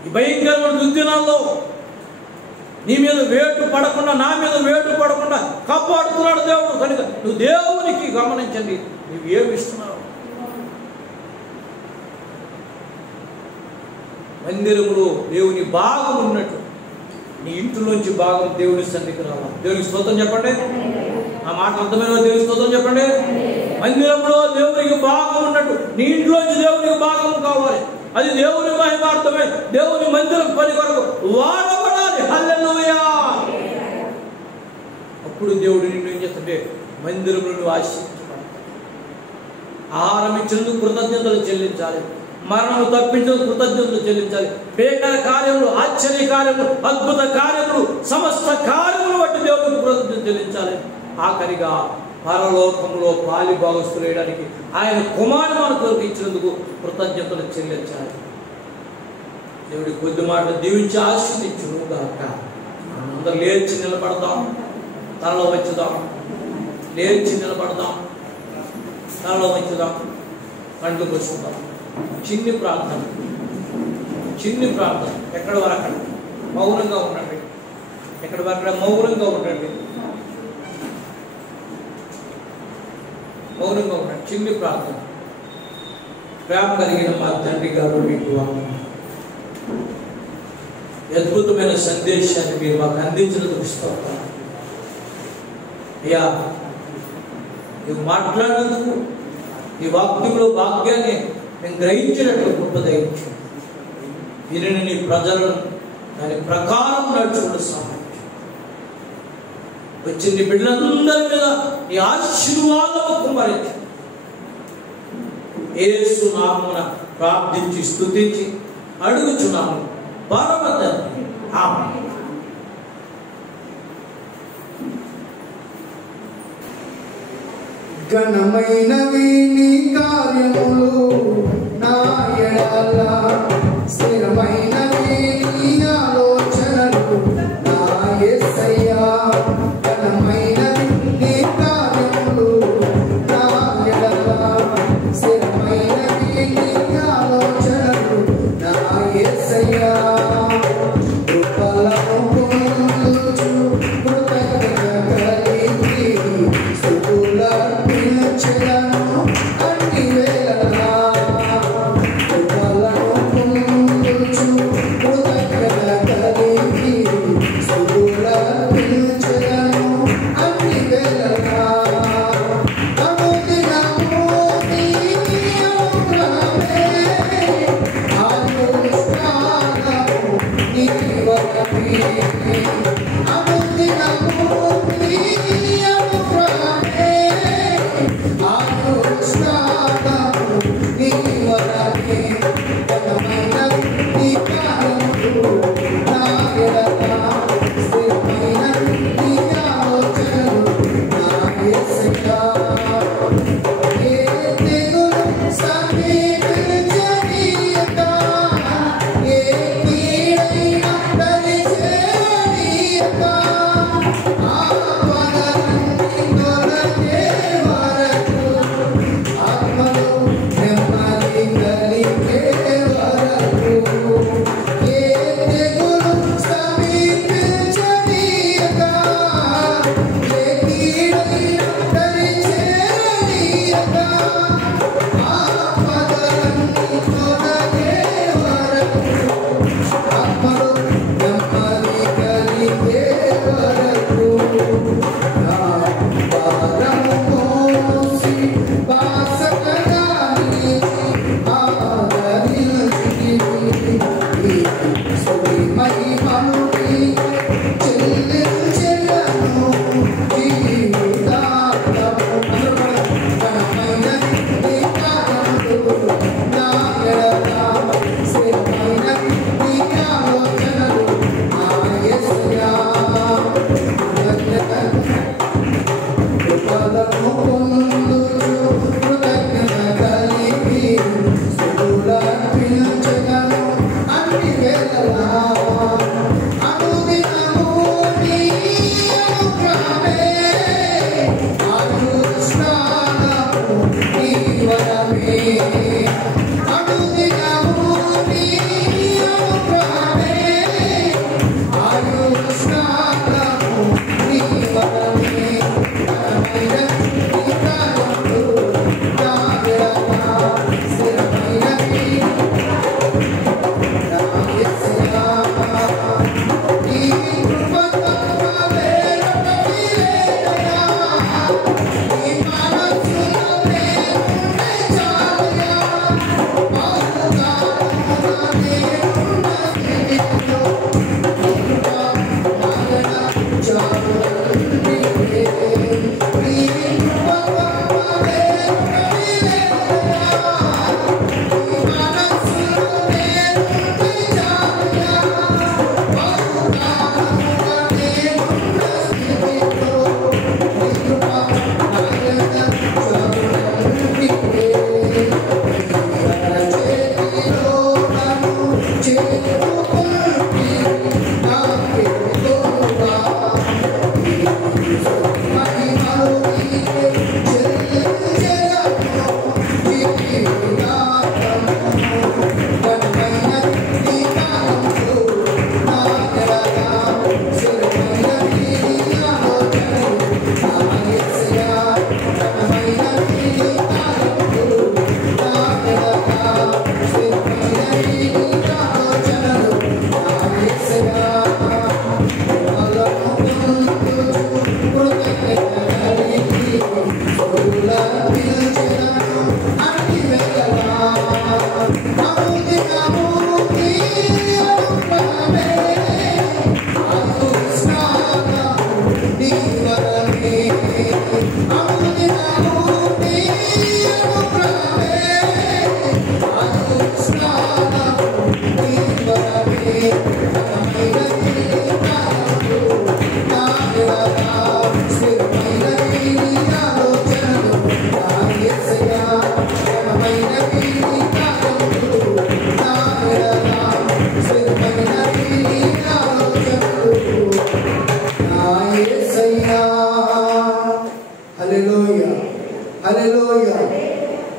ఈ భయంకరమైన దుర్దినాల్లో నీ మీద వేటు పడకుండా, నా మీద వేటు పడకుండా కాపాడుతున్నాడు దేవుడు. కనుక నువ్వు దేవునికి గమనించండి, నువ్వు ఏమి ఇస్తున్నావు. మందిరంలో దేవుని భాగం ఉన్నట్టు నీ ఇంటిలోంచి భాగం దేవుని సన్నిధికి రావాలి. దేవునికి స్తోత్రం చెప్పండి. ఆ మాట అర్థమైన దేవుని స్తోత్రం చెప్పండి. మందిరంలో దేవునికి భాగం ఉన్నట్టు నీ ఇంట్లోంచి దేవునికి భాగం కావాలి. అది దేవుని మహిమార్థమే, దేవుని మందిరం పని కొరకు వాడబడాలి. హల్లెలూయా. అప్పుడు దేవుడు నిన్ను ఏం చేస్తుంటే మందిరంలో నువ్వు ఆశీర్వదించబడతావు. ఆహారం ఇచ్చినందుకు కృతజ్ఞతలు చెల్లించాలి, మరణం తప్పించేందుకు కృతజ్ఞతలు చెల్లించాలి. భీకర కార్యములు, ఆశ్చర్య కార్యములు, అద్భుత కార్యములు, సమస్త కార్యములు బట్టి దేవుడికి కృతజ్ఞతలు చెల్లించాలి. ఆఖరిగా పరలోకంలో పాలి భాగస్తులు వేయడానికి ఆయన కుమారుడు మనకు ఇచ్చినందుకు కృతజ్ఞతలు చెల్లించాలి. దేవుడి కొద్ది మాటలు దీవించి ఆశీర్వదించును గాక. అందరూ లేచి నిలబడదాం, తలలో వచ్చుదాం. లేచి నిలబడదాం, తలలో వచ్చుదాం, కళ్ళు మూసుకుందాం. చిన్ని ప్రార్థన, చిన్ని ప్రార్థన. ఎక్కడ వరకు అక్కడ మౌనంగా ఉండండి, ఎక్కడ వరకు మౌనంగా ఉండండి, మౌనంగా ఉండండి. చిన్ని ప్రార్థన. ప్రేమ కలిగిన మా తండ్రి గారు, మీకు అద్భుతమైన సందేశాన్ని మీరు మాకు అందించినందుకు స్తోత్రం అయ్యా. నువ్వు మాట్లాడినందుకు ఈ వాక్యంలో వాక్యాన్ని మేము గ్రహించినట్లు గొప్ప దయించు. దీనిని నీ ప్రజలను దాని ప్రకారం నడుచుకుని సహాయం వచ్చి నీ బిడ్డలందరి మీద నీ ఆశీర్వాదము కుమ్మరించు. యేసు నామమున ప్రార్థించి స్తుతించి అడుగుచున్నాము పరమ తండ్రి. ఆమేన్. ఘనమైనవి నీ కార్యములు నా ఎడల, స్థిరమైనవి నీ ఆలోచనలు నా యేసయ్యా. ఘనమైనవి నీ కార్యములు నా ఎడల,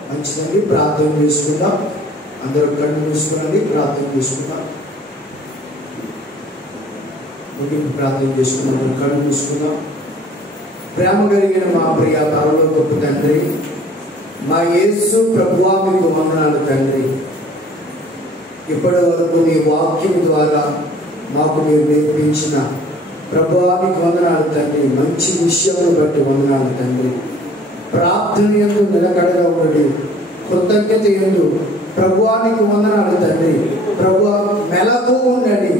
మంచిదండి. ప్రార్థన చేసుకుందాం. అందరూ కళ్ళు మూసుకోండి, ప్రార్థన చేసుకుందాం. ముగింపు ప్రార్థన చేసుకుందాం. కళ్ళు మూసుకుందాం. ప్రేమ కలిగిన మా ప్రియ పరలోకపు తండ్రి, మా యేసు ప్రభువా మీకు వందనాలు తండ్రి. ఇప్పటి వరకు నీ వాక్యం ద్వారా మాకు మీరు నేర్పించిన ప్రభువా మీకు వందనాలు తండ్రి. మంచి విషయాలను బట్టి వందనాలు తండ్రి. ప్రార్థన యందు నిలకడగా ఉండి కృతజ్ఞత యందు ప్రభువానికి వందనాలు తండ్రి. ప్రభువా మెలకు ఉండండి.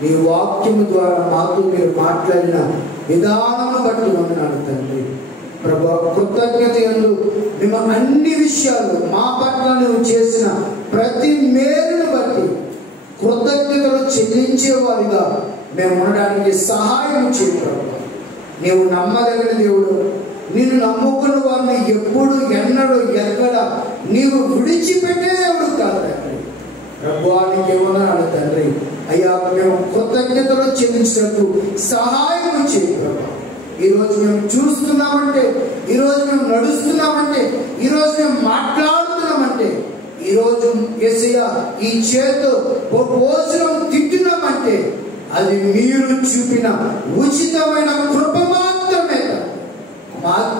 నీ వాక్యము ద్వారా మాతో మీరు మాట్లాడిన విధానమును బట్టి వందనాలు తండ్రి. ప్రభువా, కృతజ్ఞత యందు మేము అన్ని విషయాలు మా పట్ల నువ్వు చేసిన ప్రతి మేలును బట్టి కృతజ్ఞతలు చెల్లించేవారిగా మేము ఉండడానికి సహాయం చేయ ప్రభువా. నీవు నమ్మదగిన దేవుడు. నిన్ను నమ్ముకున్న వారిని ఎప్పుడు ఎన్నడూ ఎక్కడ నీవు విడిచిపెట్టే దేవుడు కాదు తండ్రి. ప్రభువా, నీకేమన్నాను తండ్రి. అయ్యా, మేము కృతజ్ఞతలు చెల్లించినట్టు సహాయం చేయ ప్రభువా. ఈరోజు మేము చూస్తున్నామంటే, ఈరోజు మేము నడుస్తున్నామంటే, ఈరోజు మేము మాట్లాడుతున్నామంటే, ఈరోజు యేసయ్యా ఈ చేతో భోజనం తింటున్నామంటే అది మీరు చూపిన ఉచితమైన కృప మాత్రమే.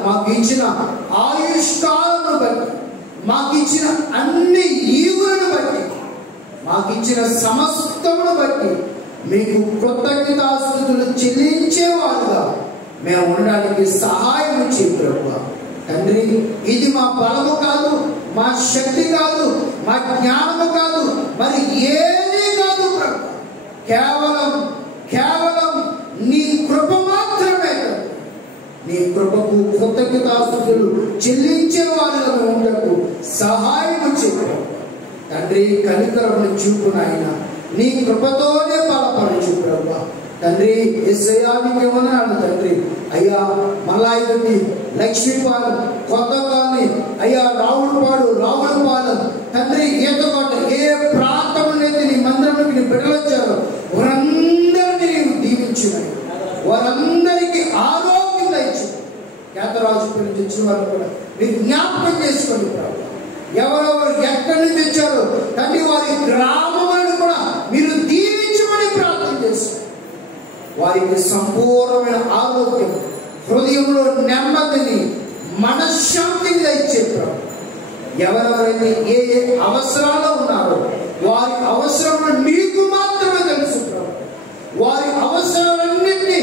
మాకు ఇచ్చిన ఆయుష్కాలను బట్టి, మాకు ఇచ్చిన అన్ని ఈవులను బట్టి, మాకు ఇచ్చిన సమస్తమును బట్టి మీకు కృతజ్ఞతాస్తుతులు చెల్లించేవారుగా మేము ఉండడానికి సహాయం చేయ ప్రభువా. తండ్రి, ఇది మా బలము కాదు, మా శక్తి కాదు, మా జ్ఞానము కాదు, మరి ఏది కాదు ప్రభు. కేవలం నీ కృప మాత్రమే. నీ కృపకు కృతజ్ఞతాస్తుతులు చెల్లించేవారుగా ఉండకు సహాయం చేయ తండ్రి. కనికరమును చూపు నాయన, నీ కృపతోనే బలపరచు ప్రభువా. తండ్రి, యేసయ్యానికి వందనాలు తండ్రి. అయ్యా, మల్లాయిగడ్డి, లక్ష్మీపాలెం, కొత్త కాలనీ, అయ్యా రావులపాలెం తండ్రి, ఈతకోట, ఏ ప్రాంతంలోనైతే నీ మందిరంలోకి నీ బిడ్డలు వచ్చారో వారందరినీ నీవు దీవించినాయి. వారందరికీ ఆరోగ్యం ఇచ్చి కేతరాజుపల్లి నుంచి వచ్చిన వారు కూడా మీరు జ్ఞాపకం చేసుకోండి ప్రభు. ఎవరెవరు ఎక్కడి నుంచి వచ్చారో తండ్రి వారి గ్రామాలను కూడా మీరు దీవించమని ప్రార్థన చేస్తారు. వారికి సంపూర్ణమైన ఆరోగ్యం, హృదయంలో నెమ్మదిని, మనశ్శాంతిని ఇచ్చే ప్రభు. ఎవరెవరైతే ఏ ఏ అవసరాలు ఉన్నారో వారి అవసరంలో నీకు మాత్రమే తెలుసు ప్రభు. వారి అవసరాలన్నింటినీ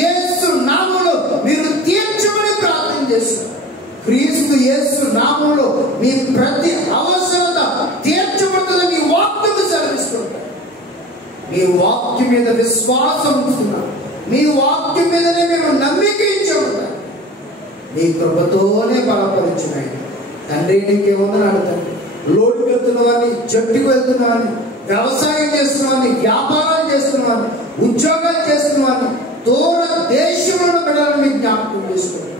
యేసు నామములో మీరు తీర్చమని ప్రార్థన చేస్తున్నారు. క్రీస్తు యేసు నామములో మీ ప్రతి అవసరత తీర్చబడుతుందని మీ వాక్యము సెలవిస్తుంటారు. మీ వాక్యం మీద విశ్వాసం ఉంచుతున్నాం. మీ వాక్యం మీదనే మేము నమ్మిక ఇచ్చాము. మీ కృపతోనే బలపరిచినాయి తండ్రి. నీకే వందనాలు తండ్రి. లోటుకు వెళ్తున్న వారిని, జట్టుకు వెళ్తున్న వారిని, వ్యవసాయం చేస్తున్న వారిని, వ్యాపారాలు చేస్తున్న వారిని, ఉద్యోగాలు చేస్తున్న వారిని, దూర దేశంలో బిడ్డలను మీరు జ్ఞాపకం చేసుకోండి.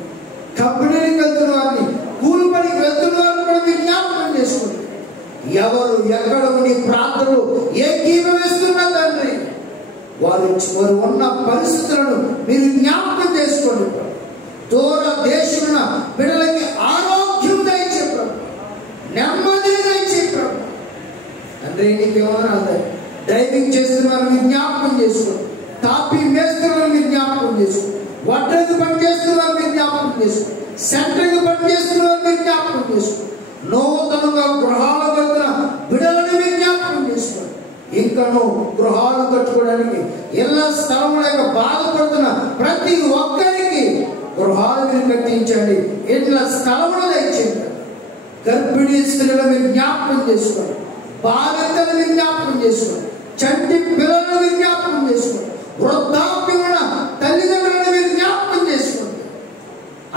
కంపెనీలకు వెళ్తున్న వారిని, కూలి పనికి వెళ్తున్న వారిని కూడా మీరు జ్ఞాపకం చేసుకోండి. ఎవరు ఎక్కడ నీ ప్రాంతంలో ఏకీభవిస్తున్నా తండ్రి, వారు ఉన్న పరిస్థితులను మీరు జ్ఞాపకం చేసుకోండి. దూర దేశంలో బిడ్డలకి ఆరోగ్యం దయచే ప్రభు, నెమ్మదిని దయచే ప్రభు. తండ్రి, నీకేమన్నా డ్రైవింగ్ చేస్తున్న వారిని మీరు జ్ఞాపకం చేసుకోండి. తాపీ మేస్తున్న మీరు జ్ఞాపకం చేసుకోండి. వడ్రకు పని చేస్తున్న వారు మీరు జ్ఞాపకం చేసుకోండి. సెంటర్కి పని చేస్తున్న వారు మీరు జ్ఞాపకం చేసుకోండి. నూతనంగా గృహాలు కడుతున్న బిడ్డలను మీరు జ్ఞాపకం చేసుకోండి. ఇంకను గృహాలు కట్టుకోవడానికి ఇళ్ల స్థలం లేక బాధపడుతున్న ప్రతి ఒక్కరికి గృహాలు మీరు కట్టించండి. ఇళ్ల స్థలములు దయచేయండి. గర్భిణీ స్త్రీలను మీరు జ్ఞాపకం చేసుకోండి. బాలింతలు మీరు జ్ఞాపకం చేసుకోండి. చంటి పిల్లలను మీరు జ్ఞాపకం చేసుకోండి. వృద్ధాప్యమున తల్లిదండ్రులను మీరు జ్ఞాపకం చేసుకోండి.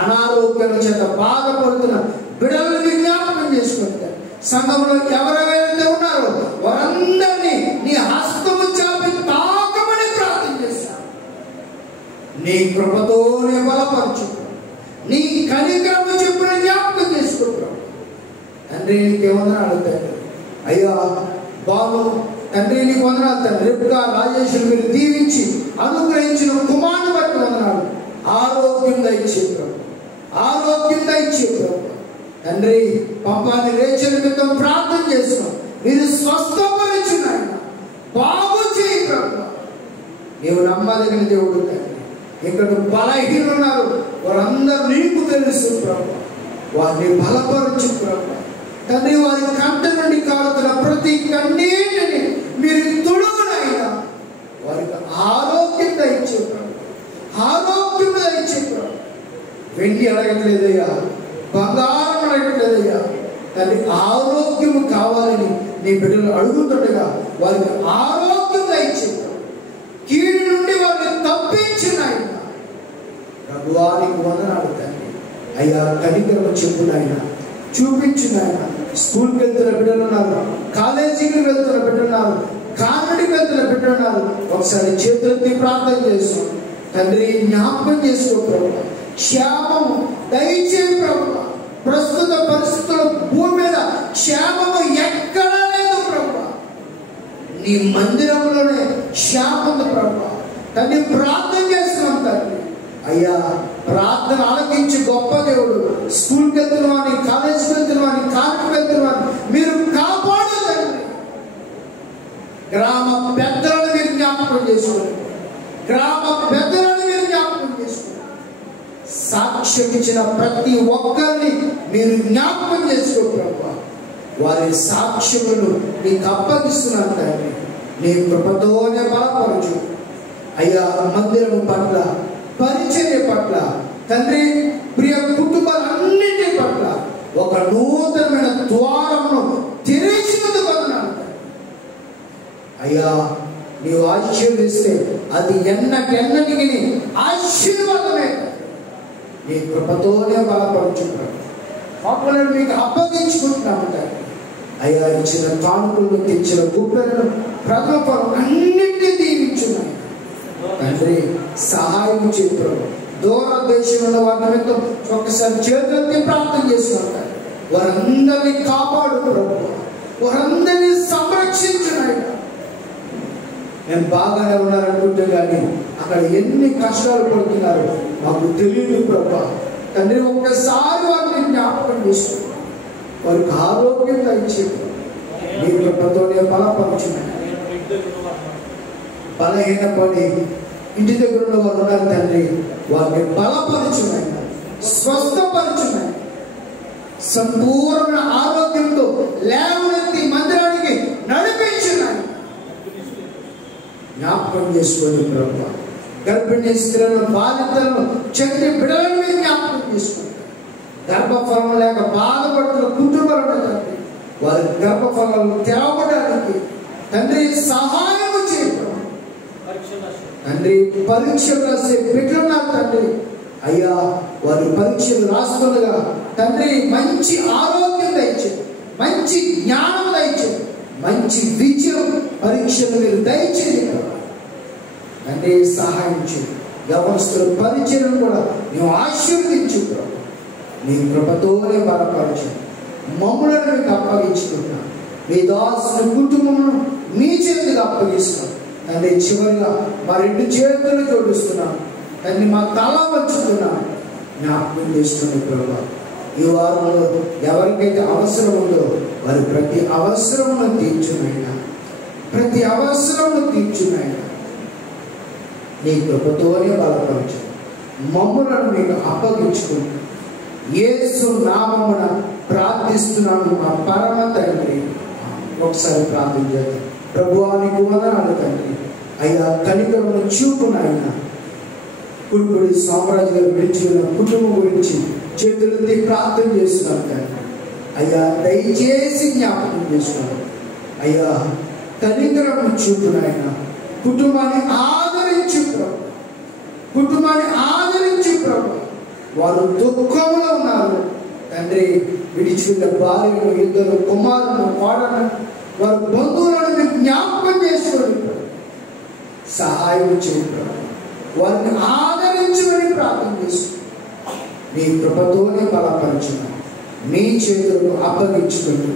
అనారోగ్యం చేత బాధపడుతున్న బిడ్డలను మీరు జ్ఞాపకం చేసుకోండి. సంఘంలో ఎవరెవరైతే ఉన్నారో వారందరినీ నీ హస్తము చాపి తాకమని ప్రార్థన చేశాను. నీ కృపతోనే బలపరచు. నీ కనికరము చెప్పున జ్ఞాపకం చేసుకుంటాం తండ్రి. నీకు వందనాలు తండ్రి. అయ్యా బాబు తండ్రి, నీకు వందనాలు తండ్రి. రేపుగా రాజేశ్వరి మీరు దీవించి అనుగ్రహించిన కుమారుని బట్టి వందనాలు. ఆరోగ్యం దయచే ప్రభు, ఆరోగ్యం దయచే ప్రభు. తండ్రి, పాపాన్ని రేచల క్రితం ప్రార్థన చేస్తున్నాం. మీరు స్వస్థపరిచున్నాయి, బాగు చేయి ప్రభు. నీవు నమ్మదగిన దేవుడు తండ్రి. ఇక్కడ బలహీనులు ఉన్నారు, వారందరూ నీకు తెలుసు ప్రభు. వారిని బలపరచు ప్రభు. తండ్రి, వారి కంట నుండి కారుతున్న ప్రతి కన్నీటిని మీరు తుడుగునైనా వారికి ఆరోగ్యం దయచే ప్రభు, ఆరోగ్యం దయచే ప్రభు. వెండి అడగట్లేదయ్యా, బంగారం అడగట్లేదయ్యా తండ్రి. ఆరోగ్యం కావాలని నీ బిడ్డలు అడుగుతుండగా వారికి ఆరోగ్యం దయచే. దేవానికి వందనాలు తండ్రి. అయ్యా కనికరము చెప్పు నాయన, చూపించు నాయన. స్కూల్కి వెళ్తున్న బిడ్డలు ఉన్నారు, కాలేజీకి వెళ్తున్న బిడ్డలు ఉన్నారు, కామెడీకి వెళ్తున్న బిడ్డలు ఉన్నారు. ఒకసారి చేతులెత్తి ప్రార్థన చేస్తాం తండ్రి. జ్ఞాపకం చేసుకో ప్రభు, క్షేమము దయచేయి ప్రభు. ప్రస్తుత పరిస్థితుల్లో భూమి మీద క్షేమము ఎక్కడా లేదు ప్రభు. నీ మందిరంలోనే క్షేమం ప్రభు. తండ్రి ప్రార్థన చేస్తున్నాం తండ్రి. అయ్యా ప్రార్థన ఆలకించి గొప్ప దేవుడు. స్కూల్కి వెళ్తున్న వాడిని, కాలేజీకి వెళ్తున్న వాడిని, కాలేజీకి వెళ్తున్న వాడిని మీరు కాపాడు తండ్రి. గ్రామ పెద్దలను మీరు జ్ఞాపకం చేసుకోండి, గ్రామ పెద్దలను మీరు జ్ఞాపకం చేసుకోండి. సాక్ష్యం ఇచ్చిన ప్రతి ఒక్కరిని మీరు జ్ఞాపకం చేసుకో ప్రభు. వారి సాక్ష్యములను నీకు అప్పగిస్తున్నాను తండ్రి. నీ కృపతోనే బలపరచు అయ్యా. మందిరం పట్ల, పరిచర్య పట్ల తండ్రి, ప్రియ కుటుంబాలన్నింటి పట్ల ఒక నూతనమైన ద్వారమును తెరిచినందుకు వందనాలు అయ్యా. నీవు ఆశీర్వదిస్తే అది ఎన్నటికి ఆశీర్వాదమే. నీ కృపతోనే బలపరుచుకున్నాను. మమ్మల్ని మీకు అప్పగించుకుంటున్నాము తండ్రి. అయ్యా ఇచ్చిన కానుకలను, తెచ్చిన గుడ్డలను, ప్రథమ ఫలం అన్నింటినీ దీవించున్నాయి తండ్రి. సహాయం చేయడం. దూర దేశంలో వారి నిమిత్తం ఒకసారి చేతులెత్తి ప్రార్థన చేస్తున్నాం. వారందరినీ కాపాడు ప్రభు, వారందరినీ సంరక్షించున్నాయి. మేము బాగానే ఉన్నారనుకుంటే కానీ అక్కడ ఎన్ని కష్టాలు పడుతున్నారు మాకు తెలియదు ప్రభు. తండ్రి ఒక్కసారి వారిని జ్ఞాపకం చేసుకున్నాం. వారికి ఆరోగ్యం దయచేది. నీ కృపతోనే బలపరుచున్నాయి. బలహీనపడి ఇంటి దగ్గర ఉన్న వారు ఉన్నారు తండ్రి. వారిని బలపరుచున్నాయి, స్వస్థపరుచున్నాయి. సంపూర్ణ ఆరోగ్యంతో లేవనెత్తి మందిరానికి నడిపించున్నాయి. జ్ఞాపకం చేసుకోండి ప్రభు. గర్భిణీ స్త్రీలను, బాలికలను, చంద్రి బిడ్డలను జ్ఞాపకం చేసుకోండి. గర్భఫలం లేక బాధపడుతున్న కుటుంబాలు తండ్రి, వారి గర్భఫలాలను తెరవడానికి తండ్రి సహాయం చేయడం. తండ్రి పరీక్షలు రాసే బిడ్డలున్నారు తండ్రి. అయ్యా వారి పరీక్షలు రాస్తుండగా తండ్రి మంచి ఆరోగ్యం దయచేది, మంచి జ్ఞానం దయచేది, మంచి విజయం పరీక్షలు మీరు దయచేది తండ్రి. సహాయం చేయండి. యవనస్తుల పరిచయం కూడా నువ్వు ఆశీర్వదించు ప్రభు. నీ కృపతోనే బలపరచు. మమ్ములను మీకు అప్పగించుకుంటున్నాను. మీ దాసుని కుటుంబమును మీ చేతికి అప్పగిస్తున్నాను తండ్రి. చివరిగా మా రెండు చేతులు జోడిస్తున్నాను తండ్రి. మా తల వంచుతున్నాను. జ్ఞాపకం చేస్తుంది ప్రభు. ఈ వారంలో ఎవరికైతే అవసరం ఉందో వారి ప్రతి అవసరమును తీర్చునైనా, ప్రతి అవసరమును తీర్చునైనా నీ కృపతోనే బలపరచు. మమ్ములను మీకు అప్పగించుకుంటాను. యేసు నామమున ప్రార్థిస్తున్నాను మా పరమ తండ్రి. ఒకసారి ప్రార్థన చేద్దాం. ప్రభువానికి వందనాలు తండ్రి. అయ్యా కనికరమును చూపు నాయన. కుడుకుడి సామ్రాజ్య గారు విడిచిన కుటుంబం గురించి చేతులెత్తి ప్రార్థన చేస్తున్నాను తండ్రి. అయ్యా దయచేసి జ్ఞాపకం చేసుకున్నాను. అయ్యా కనికరమును చూపు నాయన. కుటుంబాన్ని ఆదరించు ప్రభు, కుటుంబాన్ని ఆదరించు ప్రభు. వారు దుఃఖంలో ఉన్నారు తండ్రి. విడిచిపెట్టిన భార్యను, ఇద్దరు కుమారులను, కోడలను, వారి బంధువులను జ్ఞాపకం చేసుకోండి. సహాయం చేయండి. వారిని ఆదరించమని ప్రార్థన చేస్తుంది. మీ కృపతోనే బలపరచున్నాను. మీ చేతులకు అప్పగించుకుంటూ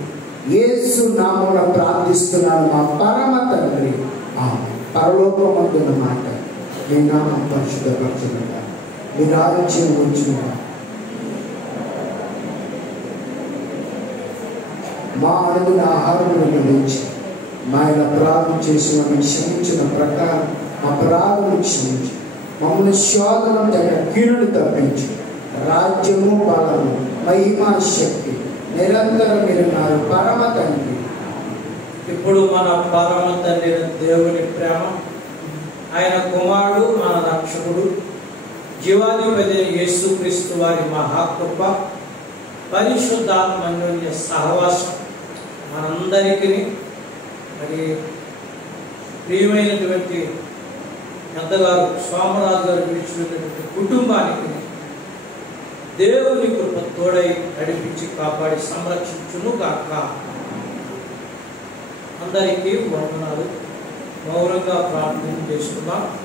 యేసు నామమున ప్రార్థిస్తున్నాను మా పరమ తండ్రి. పరలోకమందున్న మాట మీ నామం పరిశుద్ధపరచునుగా, మీ రాజ్యం వచ్చునుగా. మా అనుగుణ ఆహారమును గురించి మా ఇలా అపరాధం చేసిన క్షమించిన ప్రకారం అపరాధము క్షమించి మమ్మల్ని శోధన దగ్గర కీడుని తప్పించి రాజ్యము, బలము, మహిమా, శక్తి నిరంతరం మీరు నారు పరమ తండ్రి. ఇప్పుడు మన పరమ తండ్రి దేవుని ప్రేమ, ఆయన కుమారుడు మన రక్షకుడు జీవాధిపతి యేసుక్రీస్తు వారి మహాకృప, పరిశుద్ధాత్మ అన్యోన్య సహవాసం మనందరికీ, మరి ప్రియమైనటువంటి పెద్దగారు సోమరాజు గారు విడిచిపెట్టినటువంటి కుటుంబానికి దేవుని కృప తోడై నడిపించి కాపాడి సంరక్షించును గాక. అందరికీ వందనాలు. మౌనంగా ప్రార్థన చేసుకుందాం.